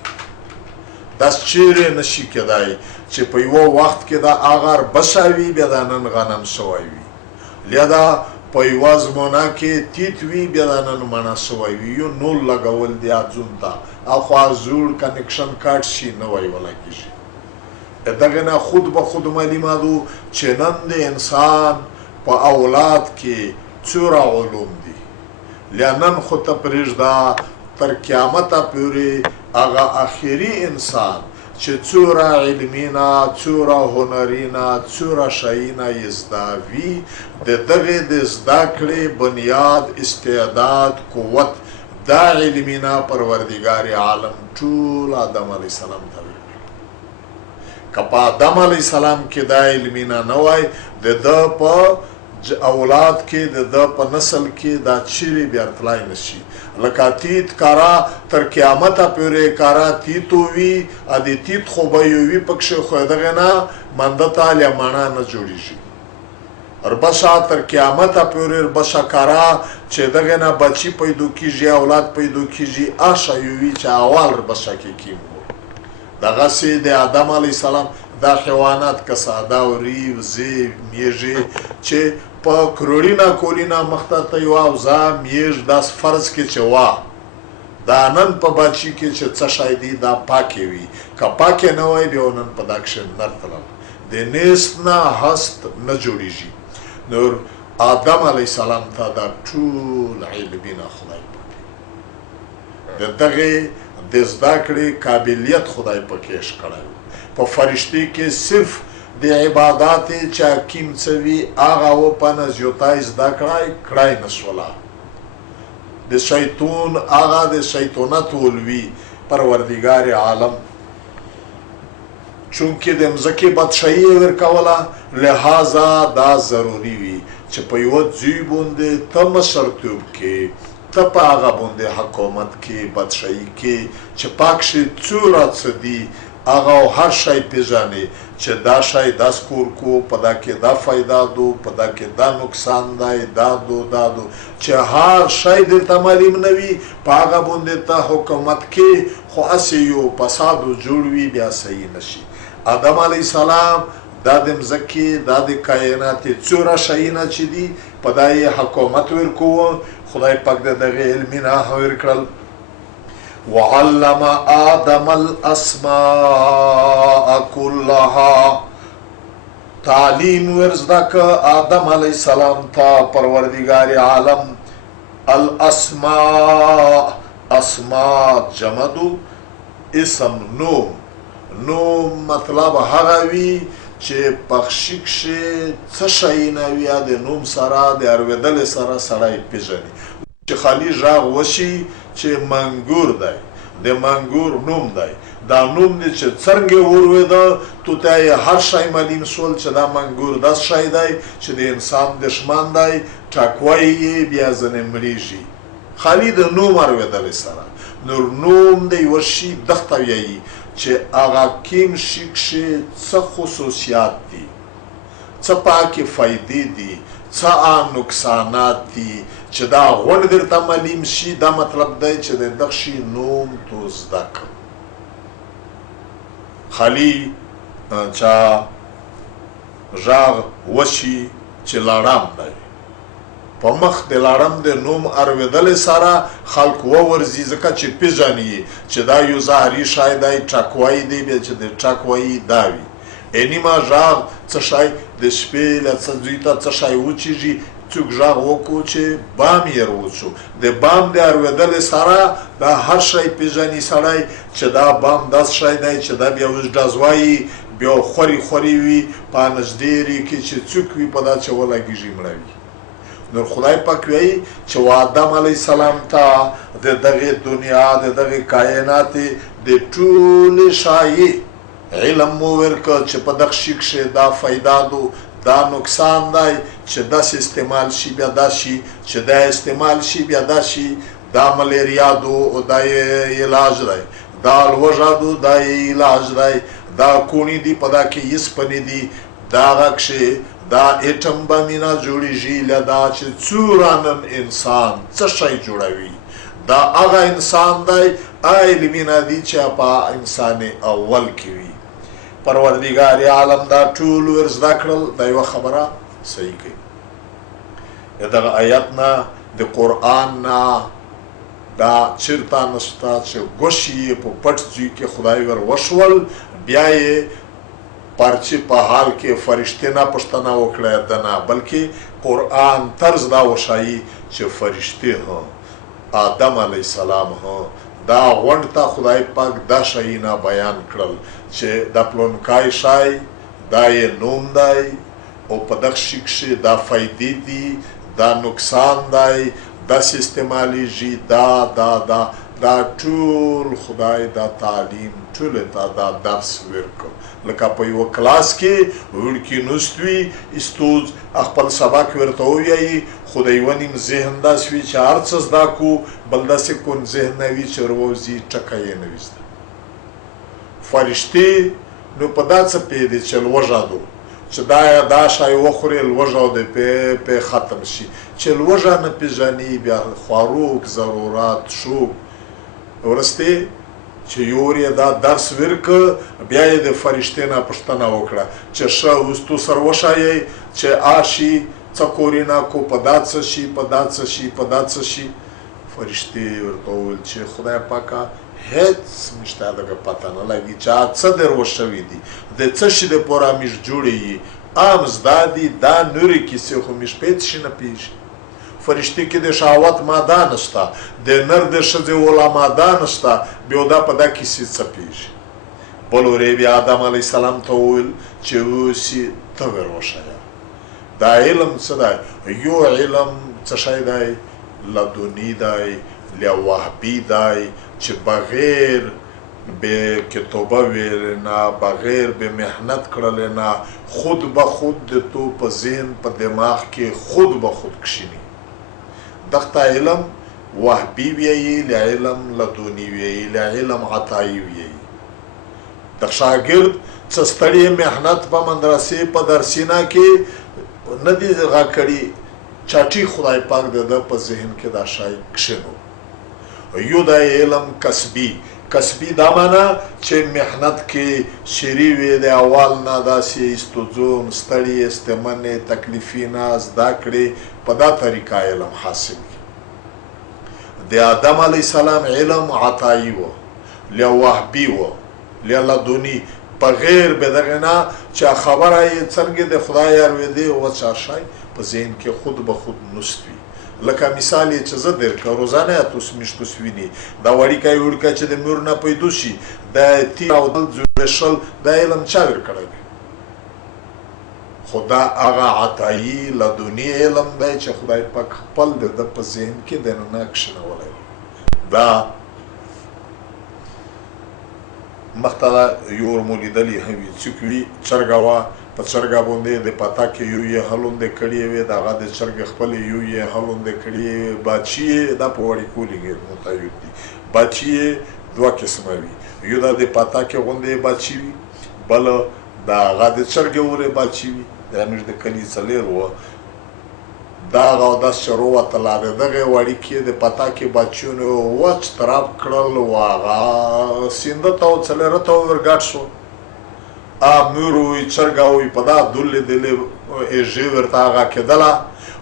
داس چیرې نشي کېدای چې په یوه وخت کې دا هغه بشه وي بیا دا نن غنم شوی وي یا دا په یوه زمانه کې تیت وي بیا دا نن مڼه شوی وي یو نول لګول دی ځون ته اخوا زوړ کنکشن کارت شي نوی ولګېږي دغه نه خود به خود معلومه دو چې نن د انسان په اولاد کې څومره علوم دي نن خو ته پرېږده تر قیامته پورې هغه آخري انسان چې څومره علمي نه څومره هنري نه څومره شی نه یې زده وي د دغې د زده کړې بنیاد استعداد قوت دا علمي نه پروردګار عالم ټول آدم علیه السلام ته که په آدم علیه السلام کې دا علمي نه وای د ده په اولاد کې د ده په نسل کې دا چیرې بیا تلای نشي لکه تیت کارا تر قیامته پورې کارا تیتو وي ا د تیت خو به یو وي پکښې خو دغه نه منده ته لیمانه نه جوړېږي اربشه تر قیامته پورې اربشه کارا چې دغه نه بچي پیدا کېږي اولاد پیدا کېږي آشه یو وي چې اول اربشه کې کیم دغسې د آدم علیه السلام دا حیوانات که ساده وري وزې میږي چې په کروڑینا کولینا مخته ته یوه اوزه میږ داس فرض کې چې وا دا نن په بچي کې چې څه شی دی دا پاکې وي که پاکې نه وای بیا نن په دا کښې نر تلل د نیست نه هست نه جوړېږي نور آدم علیه السلام ته دا ټول علمونه خدای پکې د دغې د زده کړې قابلیت خدای پکې کړی په فرشتي کې صرف د عبادات چې حکیم څه وي هغه و په نزیوتی زده کړی نشوله د شیطون هغه د شیطونت ولوي پروردګار عالم چونکې د مځکې بادشاهي یې ورکوله لهذا دا ضروري وي چې په یوه ځای باندې ته مشرتوب کې ته په هغه باندې حکومت کې بادشاهي کې چې پاکښې څومره څه دي هغه هر شی پیژنې چې دا شی دا سکور کو په دا کې دا فایده دو په دا کې دا نقصان دی دا دو چې هر شی درته معلوم نه وي په هغه باندې ته حکومت کې خو هسې یو فساد جوړ وي بیا صحیح نشي آدم علیه السلام دا د مځکې دا د کائناتې څومره شیونه چې دي په دا یې حکومت ورکوه خدای پاک د دغې علمونه ورکړل وعلم آدم الاسماء كلها تعلیم ورزده که آدم علیه السلام ته پروردګار عالم الاسماء اسماء جمدو اسم نوم مطلب هغه وي چې پخشي کښې څه شیونه وي د نوم سره د اورېدلې سره سړی پېژني چې خالي غږ وشي چې منګور دی د منګور نوم دی دا نوم دی چې څرنګه ورېده تو ته یې هر شی معلوم شول چې دا منګور داسې شی دی چې د انسان دښمن دی ټاکوی یې بیا ځنې مړېږي خالي د نوم اورېدلې سره نور نوم د یوه شي دغه ویایي چې هغه کیم شي کښې څه خصوصیات دي څه پاکې فایدې دي، څه نقصانات دي چې دا غونډ درته معلوم شي. دا مطلب دی چې د دغه شي نوم تو زده کړه. خالي چا غږ وشي چې لاړام دی، په مخ د لاړم د نوم اورېدلې سره خلک وورځي، ځکه چې پېژني چې دا یو زهري شی دی، ټکوایي دی، بیا چې د ټکوایي دا وي. نیمه غږ څه شی د شپې له څه دوی ته څه شی وچېږي، څوک غږ وکړو چې بام یې روچو، د بام د اورېدلې سره دا هر شی پېژني سړی چې دا بام داسې شی دی چې دا بیا اوس ډزوایي، بیا خوري خوري وي په نږدې کې چې څوک وي په دا چې ولګېږي مړه وي. نو خدای پاک وایي چې آدم علیه السلام ته د دغې دنیا د دغې کائنات د ټولې شایې علم مو ورکړ چې په دغه شي کښې دا فایده دو، دا نقصان دی چې داسې استعمال شي بیا دا شي، چې دا استعمال شي بیا دا شي، دا ملیریا دو دا یې علاج دی، دا لوږه دو دا یې علاج دی، دا کونی دی په دا کې یسپنې دي، دا هغه کښې دا ایټم بمینه جوړېږي له دا چې څومره نن انسان څه شی جوړوي، دا هغه انسان دی علمي نه دي چې په انسان اول کې وي. پروردګار عالم دا ټول ور زده کړل. دا یوه خبره صحیح کوي. دغه آیت نه د قرآن نه دا چېرته نشته چې ګوشي یې په پټ ځای کې خدای ور وشول، بیا یې پرچې په حال کې فرشتې نه پوښتنه وکړه د نه، بلکې قرآن طرز دا وښایي چې فرشتې هم آدم علیه السلام هم دا غونډ ته خدای پاک دا شیونه بیان کړل چې دا پلونکای شی دا یې نوم دی او په دغه شي کښې دا فایدې دي، دا نقصان دی، داسې استعمالیږي، دا ټول خدای دا تعلیم ټولې ته دا درس ورکړ. لکه په یوه کلاس کې وړکي نوست وي، استاد خپل سبق ورته ووایي، خو د یوه نیم ذهن داسې وي چې هر څه زده کړو، بل داسې کون ذهن نه وي چې وروځي ټکی یې نه وي زده. فرشتې نو په دا څه پوهېدې چې لوږه دو چې دا شی وخورې لوږه د پې ختم شي، چې لوږه نه پېژني بیا خوراک ضرورت شو. ورستې چې یور یې دا درس ورکړ، بیا یې د فرشتې نه پوښتنه وکړه چې ښه اوس تو سر وښایئ چې شي څه کورینه کو، په دا څه شي، په دا څه شي، په دا څه شي. فرشتې ورته وویل چې خدای پاکه هیڅ مشته دغه پته نه لګي چې څه در وشوي دي، د څه شي دپاره میش جوړې یي، ام زده دي دا نورې کیسې، خو میش په هېڅ شي نه پوهېږي. فرشتې کې د شهوت ماده نشته، د نر د ښځې ولا ماده نشته، بیا دا په دا کیسې څه پوهېږي. بل ورې بیا آدم علیه السلام ته وویل چې اوس یې ته ور وښیه دا علم څه دی. یو علم څه شی دی؟ لدني دی، وهبي دی، چې بغیر به کتابه ویل نه، بغیر به محنت کړل نه، خود به خود د تو په ذهن په دماغ کې خود به خود کښیني. دغه علم وهبي ویایي، علم لدني ویایي، علم عطایي ویایي. د شاګرد څه ستړی محنت په مدرسې په درسینه کې نه دي غا کړي، چاټي خدای پاک د ده په ذهن کې دا شی کښینو. یو د علم کسبي دا معنا چې محنت کې شری وي، د اول نه داسې استوځون ستړي استمنې تکلیفي نه زده کړې، په دا طریقه علم حاصل کړي. د آدم علیه السلام علم عطایي و، وهبي و، لدني، بغیر به دغه نه چې خبره یې څرنګه د خدای اورېدې و چا شی په ذهن کې خود به خود نست وي. لکه مثال یې چې زه درکړم، روزانه اتوس میشتوس ویني، دا وړیکه وړیکه چې د مور نه پیدا شي، د تیر او دل جوړېشل، دا علم چا ورکړی دی؟ خو دا هغه عطایي لدني علم دی چې خدای پاک خپل د ده په ذهن کې دننه کښېنولی. دا مخته یور مو لیدلي هم وي، څوک وي چرګه وه، په چرګه باندې د پتاکې یو یې هلوندې کړې وې، د هغه د چرګې خپلې یو یې هلوندې کړې وې. باچي یې دا په وړیکو لګېږي متعید دي. باچي یې دوه قسمه وي، یو دا د پتاکې غوندې باچي وي، بل د هغه د چرګې ورې باچي وي. زموږ د کلي څلور وه دا هغه اودس چې رووتله د دغې وړیکې د پتاکې بچیونو وچ تراب کړل و هغه سینده ته و څلېره ته ورګډ شو مور وی چرګه وی په دا دولې دلې ایږې ورته هغه کېدله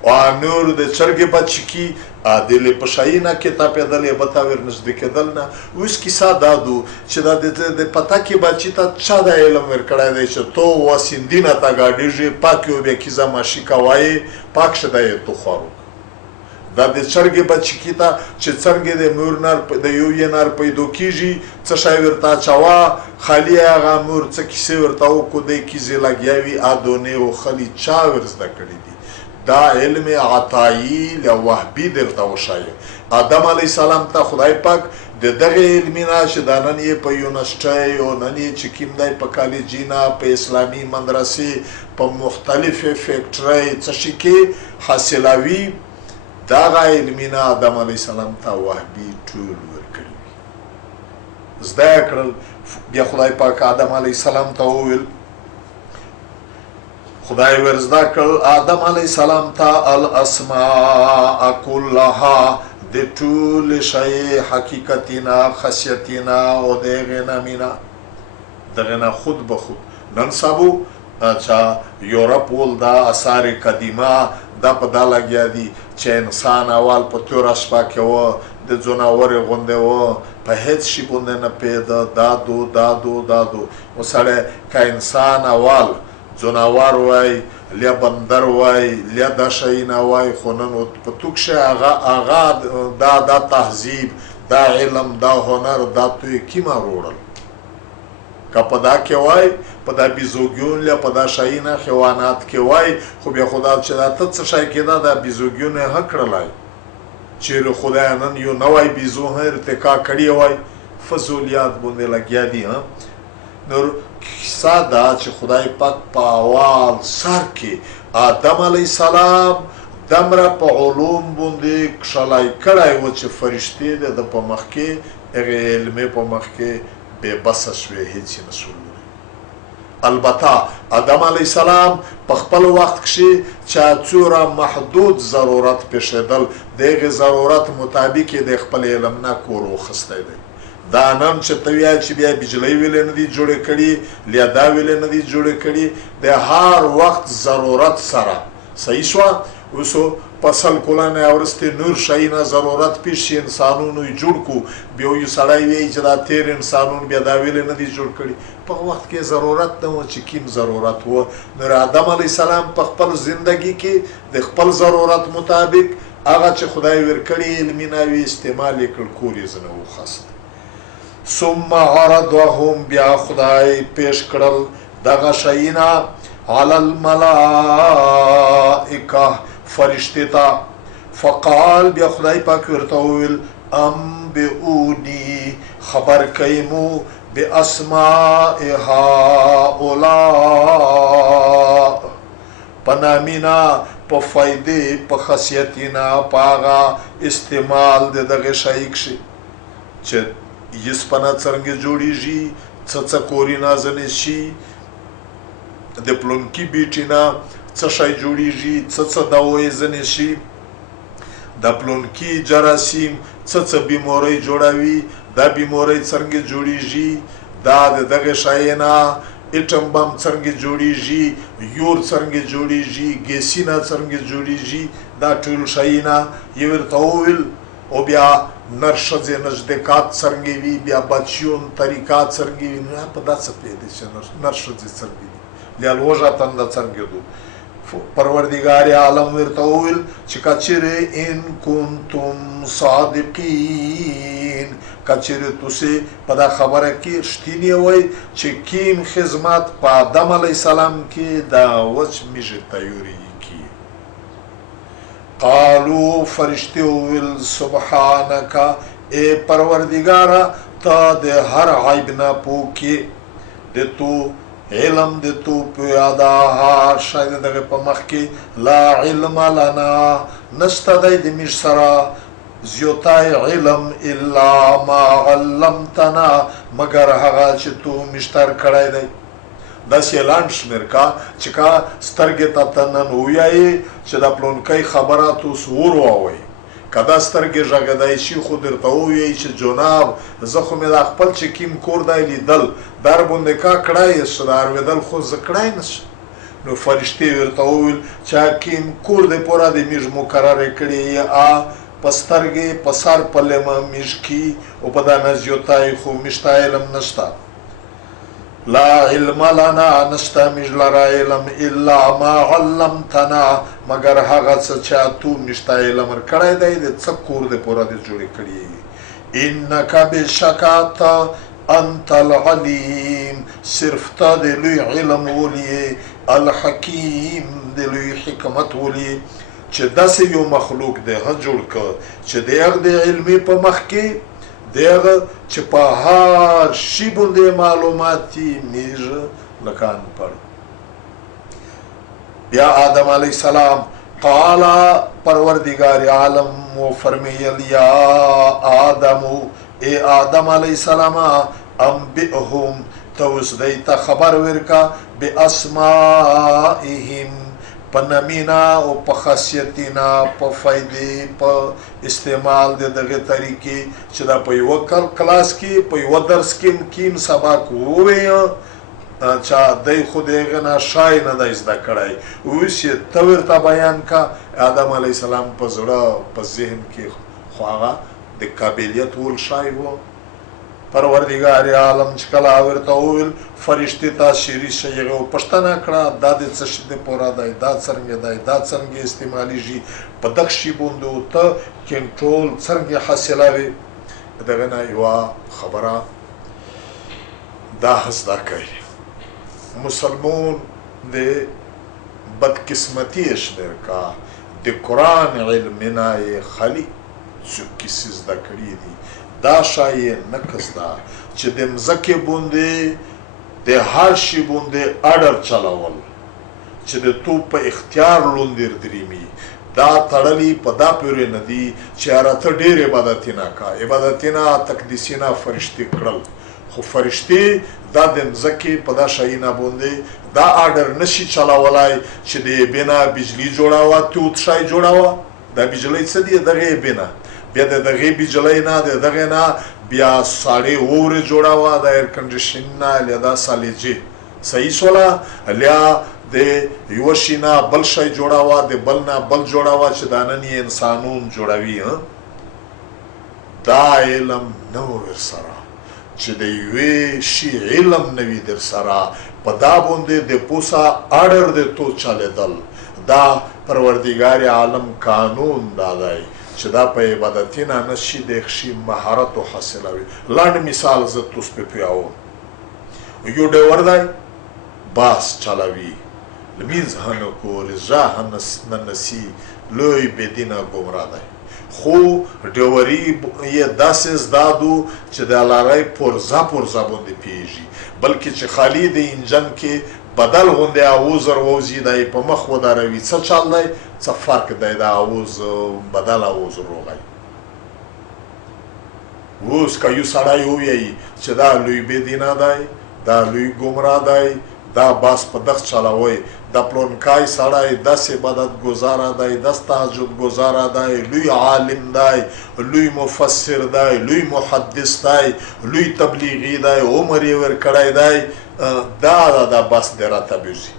او نور د چرګې بچي کې دلې په شایینه کې تاپېدلې به ته ورنږدې کېدل نه اوس کیسه دا دو چې دا د پتاکې بچي ته چا دا علم ورکړی دی چې تو و سیندینه ته ګاډېږي پاک یو بیا کیزه ماشي کوایې پاک شه دا یې تو خوارو دا د چرګې بچي کې ته چې څرنګې د مور نر د یو یې نر پیدا کېږي څه شی ورته اچوه خالي هغه مور څه کیسې ورته وکړو دی کیزې لګیا وي ادونې و خلي چا ور زده کړي دي دا علم عطایي یا وهبي درته وښایي آدم علیه السلام ته خدای پاک د دغه علمي نه چې دا نن یې په یونیورسټۍ او نن یې چې کوم دی په کالجونه په اسلامي مدرسې په مختلفې فیکټرۍ څه شي کې حاصلوي دغه علمي نه آدم علیه السلام ته وهبي ټول ورکړي زده یې کړل بیا خدای پاک آدم علیه السلام ته وویل خدای ورزده کړل آدم علیه السلام ته الاسماء کلها د ټول شی حقیقتینا خاصیتینا او دغه نامینا دغه نه خود به خود نن سبو چې یورپ ول دا آثار قدیمه دا په دا لګیا دي چې انسان اول په توره شپه کې و د ځناورې غوندې و په هیڅ شي باندې نه پیدا دادو و سړی که انسان اول ځناور وای لیا بندر وای لیا دا شیونه وای خو نن په تو کښې هغه دا تهذیب دا علم دا هنر دا توی کیمه روړل که په دا کې وای په دا بیزوګیون لیا په دا شیونه حیوانات کې وای خو بیا خدا چې دا ته څه شی کېده دا بیزوګیون یې ښه کړلی چیرې خدای نن یو نوی بیزو هم ارتقا کړی وای فضولیات باندې لګیا دي نور کیسه دا چې خدای پاک په اول سر کې آدم علیه السلام دمره په علوم باندې کښلی کړی و چې فرشتې د په مخ کې هغې علمې په مخ کې بې بسه شوې هېڅ یې نسول البته آدم علیه السلام په خپل وخت کښې چې څومره محدود ضرورت پیښېدل د هغې ضرورت مطابق یې د خپل علم نه کور واخیستی دی دا نن چې ته وایې چې بیا بجلۍ ولې نه دي جوړې کړي لیا دا ولې نه دي جوړې کړي د هر وخت ضرورت سره صحیح شوه اوسو په سل کلونه وروسته نور شیونه ضرورت پیښ شي انسانونو یې جوړ کړو بیا یو سړی وایي چې دا تېر انسانون بیا دا ولې نه دي جوړ کړي په وخت کې ضرورت نه و چې کوم ضرورت و نو آدم علیه السلام په خپل زندگی کې د خپل ضرورت مطابق هغه چې خدای ورکړي علمي ناوې استعمال یې کړ کور یې ځنه وخست ثم عرضهم بیا خدای پیش کړل دغه شیونه علی الملائکه فرشتې ته فقال بیا خدای پاک ورته وویل انبئوني خبر کوي مو باسماء هؤلاء په نامینا په فایدې په خاصیتینا په هغه استعمال د دغه شی کښې چې یسپنه څرنګه جوړیږي څه کورینه ځنې شي د پلونکي بیټي نه څه شی جوړیږي څه دوايي ځنې شي د پلونکي جراثیم څه بیمارۍ جوړوي دا بیمارۍ څرنګه جوړیږي دا د دغه شی نه اټم بم څرنګه جوړیږي یور څرنګه جوړیږي ګیسینه څرنګه جوړیږي دا ټول شیونه یې ورته وویل او بیا نر ښځې نزدېکات څرنګه وي بیا بچیون طریقات څرنګه وي نو په دا څه پوهېدی چې نر ښځې څرنګه دي بیا لوږه تنده څرنګه دو پروردګار عالم ورته وویل چې که چېرې ان کنتم صادقین که چېرې تاسې په دا خبره کې رښتینې وئ چې کیم خدمت په آدم علیه السلام کې دا وچ میږې تیوري قالو فرشتے ویل سبحانک اے پروردگارا تا دے ہر عیب نہ پوکی دے تو علم دے تو پیادا شاید دغه په مخ کې لا علم لنا نستدی د مش سرا زیوتای علم الا ما علمتنا مگر هغه چې تو مشتر کړی دی داسې اعلان شمېر کا چې کا سترګې ته ته نن ووایې چې د پلونکی خبره تاسو ورووئ که دا سترګې غږېدی شي خو درته ووایي چې جناب زه خو مې دا خپل چې کوم کور دی لیدل در باندې کا کړی شه دا اورېدل خو زه کړی نه شم نو فرشتې ورته وویل چې کوم کور دی پوره د میږ مقرره کړې ا په سترګې په سر په لمه میږ کې او په دا نزیوتای خو میشته علم نشته لا علم لنا نشته میږ لره علم الا ما علمتنا مگر هغه څه چې تو میشته علم ورکړی دی د څه کور دی پوره د جوړې کړي انک بشکات انت العلیم صرف تا د لوی علم ولیې الحکیم د لوی حکمت ولیې چې داسې یو مخلوق دی هغه جوړ کړ چې د هغه د علمي په مخ کې د هغه چې په هر شي باندې معلوماتي میږ لکان پړ بیا آدم علیه السلام قال پروردگار عالم و فرمیل یا آدم اے آدم علیه السلام انبئهم توس دیتا خبر ورکا بی اسمائهم پا نمینا و پا خاصیتینا پا فائدی پا استعمال دی دغه طریقی چه دا پا یو کلاس کی پا یو درس کیم سباک ہوئی چا دی خود ایغنا شای ندا ازدا کڑای اویسی تور تا بیان کا آدم علیه السلام پا زڑا پا ذہن کی خواغا دی قابلیت ول شای ہو پروردگار عالم چې کله ورته وویل فرشتې ته شیري شیغه پښتنه کړه دا د څه شي د پوره دی دا څرنګه دی دا څرنګه استعمالیږي په دغه شي باندې ته کنټرول څرنګه حاصلوي دغه نه یوه خبره دا زده کوي مسلمون د بدقسمتي شمېر کا د قرآن علم نه یې خالي څوک کیسې زده کړي دي دا شای نقص دا چې د مځکې باندې د هر شي باندې اډر چلول چې د تو په اختیار لوندې دریمي دا تړلی په دا پورې نه دي چې راته ډېر عبادتونه کا عبادتونه تقدیسونه فرشتې کړل خو فرشتې دا د مځکې په دا شایونه باندې دا اډر نشي چلولای چې د بنا بجلی جوړاوه توت شای جوړاوه دا بجلی څه دی دغه بنا بیا د دغه بجلی نه د دغه نه بیا ساړې اورې جوړاوه د ایر کنډیشن نه یا دا سالیجي صحیح سوله لیا د یو شي نه بل شی جوړاوه د بل نه بل جوړاوه چې دا نن یې انسانون جوړوي دا علم نه و ورسره چې د یوې شي علم نه وي در سره په دا باندې د پوسه اډر د تو چلېدل دا پروردگار عالم قانون دا دی چې دا په عبادتونه نشي د شي مهارت حاصلوي لاندې مثال زه تاسو په پیاو یو ډور دی باس چلاوي لمینځ هنه کو رضا ننسی لوی بدینه ګمرا دی خو ډوري یې داسې زدادو چې د لارای پرزا باندې پیږي بلکې چې خالی د انجن کې بدل غوندې آواز روزي دی په مخ وداروي څه چل دی څه فرق دی د آواز بدل آواز روغی اوس که یو سړی ووایي چې دا لوی بېدینه دی دا لوی ګمراه دی دا باس په دغ چلاوی دا پلونکای سړی داسې عبادت ګزاره دی داسې تهجد ګزاره دی لوی عالم دی لوی مفسر دی لوی محدث دی لوی تبلیغي دی عمر یې ورکړی دی دا بس دی راته بوځي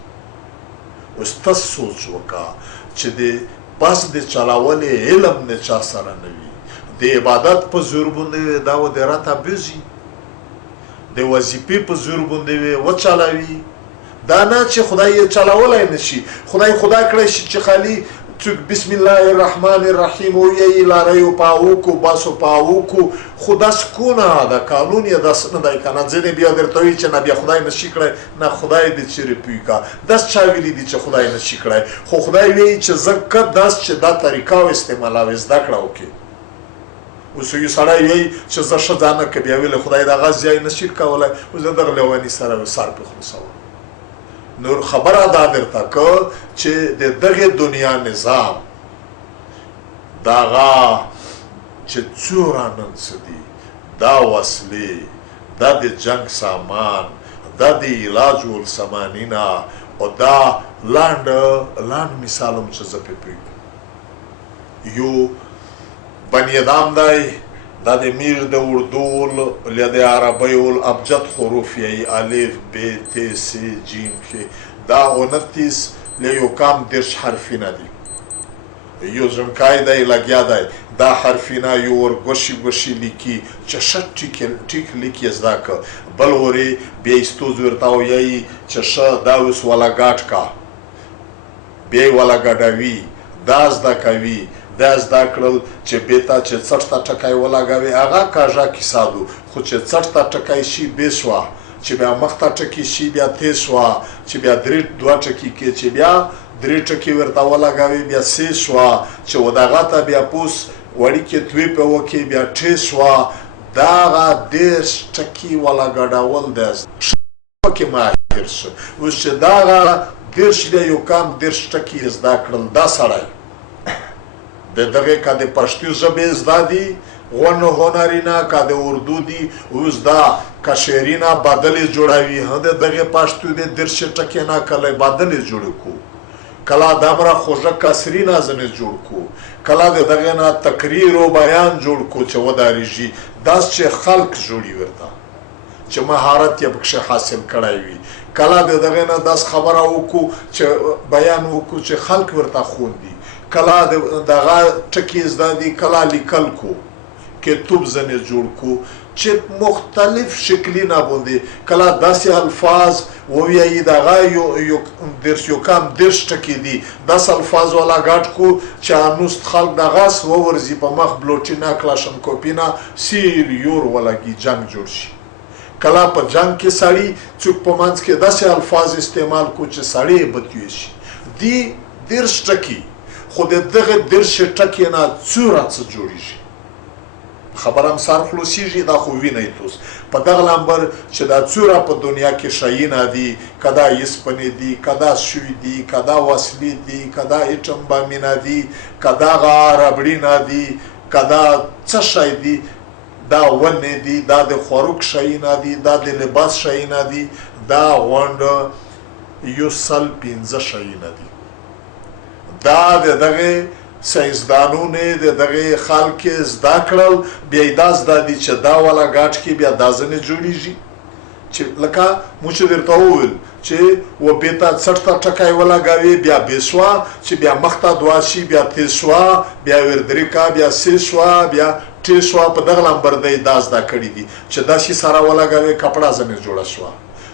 اوس ته سوچ وکړه چې د بس د چلاولې علم نه چا سره نه وي د عبادت په زور باندې دا و د راته بوځي د وظیفې په زور باندې وچلاوي دا نه چې خدای یې چلاولی نشي خدای کړی شي چې خالي څوک بسم الله الرحمن الرحیم ویې لاریو پاوکو باسو پاوکو خو داسې کونه د قانون یې داسې نه دی که نه ځینې بیا درته وایي چې نه بیا خدای نشي کړی نه خدای دې چیرې پوی کا داسې چا ویلي دي چې خدای نشي کړی خو خدای وایي چې زه که داسې چې دا طریقه او استعمالوي زده کړه وکړي اوس یو سړی وایي چې زه ښځه نه که بیا ویلی خدای د هغه ځای نشي کولی اوس د دغه لیوني سره سر پې خلاصوم نور خبره دا درته که چې د دغه دنیا نظام دغه چې څومره نن څه دي دا وسلې دا د جنګ سامان دا د علاج السمانینا او دا لاند مثالم چې زه پې پرېږدم یو بنیادام دی دا د میر د اردو یا د عربی الابجد حروف یی الف ب ت س جیم ک دا 29 له یو کام 10 حرفونه دي یو ځمکای دی لګیا دی دا حرفونه یو ورګوشي لیکي چې شت ټیک لیکي زده که بل ورې بیا یې ستوز ورته وایي چې ښه دا اوس ولاګاټ کا بیا یې ولاګډوي دا زده کوي دا زده کړل چې بېته چې څټ ته ټکی ولګوي هغه کاژه کیسه دو خو چې څټ ته ټکی شي بې شوه چې بیا مخ ته ټکي شي بیا تېز شوه چې بیا دوه ټکي کې چې بیا درې ټکي ورته ولګوي بیا سې شوه چې و دغه ته بیا پوس وړیکې توی پې وکړي بیا ټې شوه دغه 10 ټکي ولګډول دی پکې ماهر شو اوس چې دغه 10 بیا یو کام 10 ټکي زده کړل دا سړی د دغه که د پښتو ژبې زده دي غون هنرینا که د اردو دي اوس دا که شعرینا بدلې جوړوي د دغه پښتو د 10 ټکي نه کله بدلې جوړ کو کله دمره خوږه کسرینا ځنې جوړ کو کله د دغه نه تقریر او بیان جوړ کو چې ودارېږي داس چې خلق جوړي ورته چې مهارت یې پکښې حاصل کړی وي کله د دغه نه داس خبره وکړو چې بیان وکړو چې خلق ورته خوندي کله دغه ټکي زده دي کله لیکل کو کتاب ځنې جوړ کو چې مختلف شکلونه باندې کله داسې الفاظ ووایي دغه یو کام 10 ټکي دي داسې الفاظ ولاګاټ کو چې انوست خلک دغه وورځي په مخ بلوټینا کلاشنکوپینا سیر یور ولګي جنگ جوړ شي کله په جنگ کې سړی څوک په منځ کې داسې الفاظ استعمال کو چې سړی بتوي شي دی 10 ټکي خو دغه 10 ټکي نه څوره څه جوړیږي خبرم سر خلاصیږي دا خو وینئ توس په دغه لمبر چې دا څوره په دنیا کې شیونه دي که دا یسپنې دي که دا شوي دي که دا وسلې دي که دا ایټم بامونه دي که دغه ربړونه دي که دا څه شی دي دا ونې دي دا د خوراک شیونه دي دا د لباس شیونه دي دا غونډه 115 شیونه دي دا دغه ساینسدانونه دغه خلک زده کړل بیا یې دا زده دي چې دا ولاګاټ کې بیا دا ځنې جوړیږي چې لکه موږ چې درته وویل چې و بېته څټ ته ټکی ولګوي بیا بې شوه چې بیا مخ ته دوه شي بیا تېز شوه بیا وردریکه بیا سې شوه بیا ټې شوه په دغه لمبر دی دا زده کړي دي چې داسې سره ولګوي کپړه ځنې جوړه شوه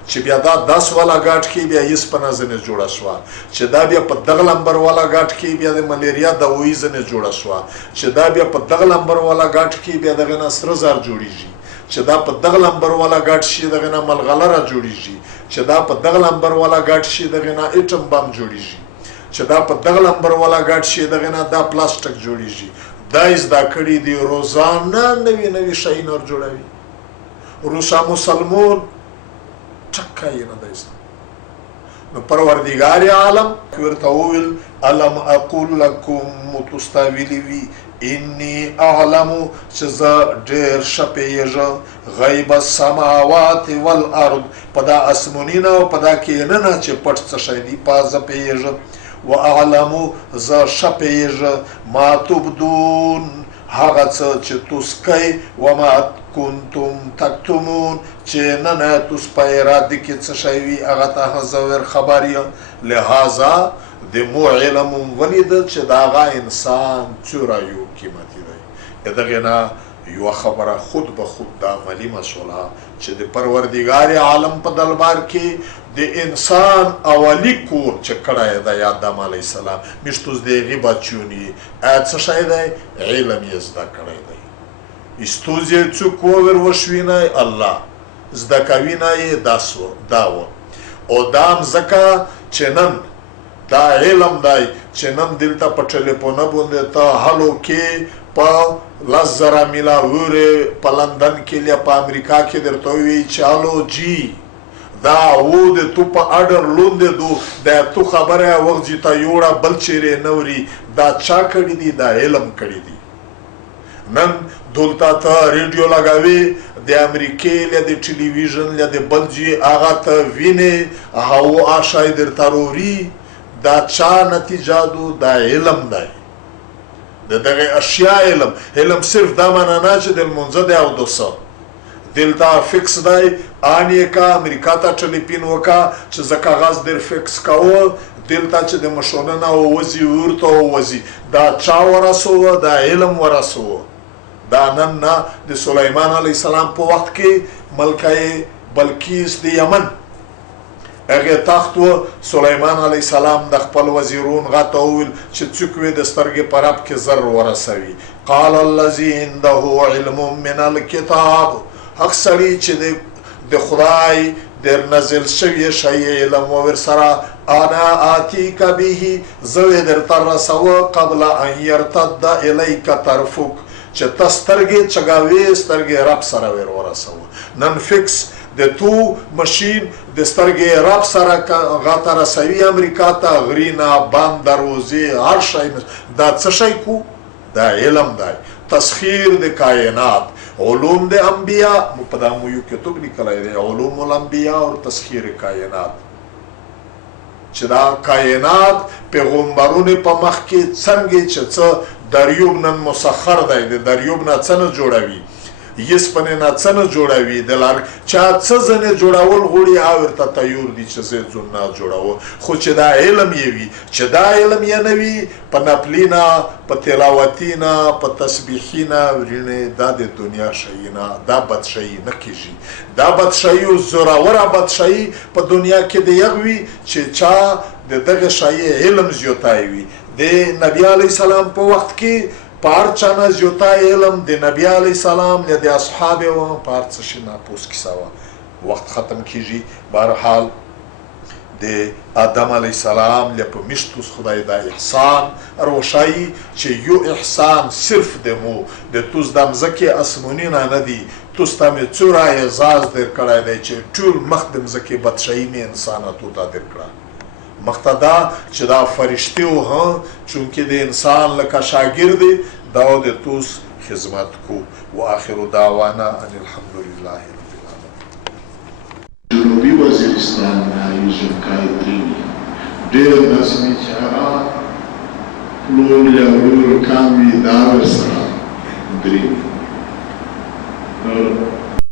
چې بیا دا 10 والا ګاټ کې بیا یسپنه ځنې جوړه شوه چې دا بیا په دغه لمبر والا ګاټ کې بیا د ملیریا دوايي ځنې جوړه شوه چې دا بیا په دغه لمبر والا ګاټ کې بیا دغه نه سره زر جوړیږي چې دا په دغه لمبر والا ګاټ شي دغه نه ملغلره جوړیږي چې دا په دغه لمبر والا ګاټ شي دغه نه ایټم بم جوړیږي چې دا په دغه لمبر والا ګاټ شي دغه نه دا پلاستیک جوړیږي دا زده کړي دي روزانه نوي شی نور جوړوي روسا مسلمان ټکه یې نه دی نو پروردګار عالم ورته وویل الم اقول لکم متستاویلی وي انی اعلم چې زه ډېر ښه پوهېږم غیب السماوات والارض په دا اسمونونه او په دا کینونه چې پټ څه شی دي په زه پوهېږم واعلم زه ښه پوهېږم ما تبدون هغه څه چې تاسو کوئ وما کنتم تکتمون چې نه تاسو په اراده کې څه شی وي هغه ته زه خبر یم لهذا د مو علم ولید چې دغه انسان څومره یو قیمتي دی دغه نه یو خبره خود به خود د عملی مسوله چې د پروردګار عالم په دربار کې د انسان اولی کور چې کړی دی آدم علیه السلام میشتوز د هغې بچیوني څه شی دی علم یې زده کړی دی استوز یې څوک وور وشوینی الله زده کوینه یې دا و او دا هم ځکه چې نن دا علم دی چې نن دلته په ټلیفونه باندې ته هلو کې په 10,000 میله ورې په لندن کې یا په امریکا کې درته ووایي چې هلو جی دا و د تو په اډر لوندې دو دا تو خبره وغځي ته یوړه بل چیرې نه وري دا چا کړي دي دا علم کړي دي نن دلته ته ریډیو لګوي د امریکې یا د ټلویزیون یا د بلجی هغه ته ویني هغه آشای درته روري دا چا نتیجه دو دا علم دی د دغه اشیاء علم صرف دا معنا نه چې د لمونځه دی او دوسه دلته فکس دی آنیه کا امریکا ته ټلیفون وکا چې زه کاغذ در فکس کوه دلته چې د مشونه نه ووځي ورته ووځي دا چا ورسوه دا علم ورسوه دا نن نه د سلیمان علیه السلام په وخت کې ملکه بلقیس د یمن هغه تخت و سلیمان علیه السلام د خپل وزیرون غته وویل چې څوک وي د سترګې په رب کې زر ورسوي قال الذي عنده علم من الكتاب حق سړي چې د خدای در نزل شوی شی علم ور سره انا آتیک به زوی در ترسو قبل ان يرتد الیک طرفک چې تسترګې چګاوي سترګې رب سره ور ورسو نن فکس د تو ماشین د سترګې رب سره غاته رسوي امریکا ته غرینا باندروزي هر شی دا څه شی کو دا علم دی تسخیر د کائنات علوم د انبیاء مقدمو یو کتاب لیکلای دی علوم الانبیاء او تسخیر کائنات چې دا کائنات پیغمبرونه په مخ کې څنګه چې دریوب نن مسخر دی د دریوب نه څنګه جوړوي یسپنه نه څنګه جوړوي د لار چا څه ځنه جوړول غوړي او ورته تیار دي چې زه ځونه جوړاو خو چې دا علم یې وي چې دا علم یې نه وي په نپلینا په تلاوتینا په تسبیحینا ورینه دا د دنیا شینا دا بد شي نه کیږي دا بد شي او زوراوره بد شي په دنیا کې دی یغوي چې چا د دغه شی علم زیاتای وي د نبی علی سلام په وخت کې پارچانا زیوتا علم د نبی علیہ السلام یا د اصحاب و پارچ شنا پوس کی سوا وقت ختم کیږي بهرحال د آدم علیہ السلام له په مشتوس خدای دا احسان روشای چې یو احسان صرف د مو د توس د مزکه اسمونی نه دی توس ته می څورا اعزاز در کړای دی چې ټول مخدم زکه بدشای می انساناتو ته در کړه مقتدا چې دا فرشتي و ها چونکه د انسان لکه شاګرد دا د توس خدمت کو واخر دعوانا ان الحمد لله رب العالمین جنوبي وزیرستان یوسف کایتری ډېر داسې چې هغه لور یا ورور کامي دا ورسره درې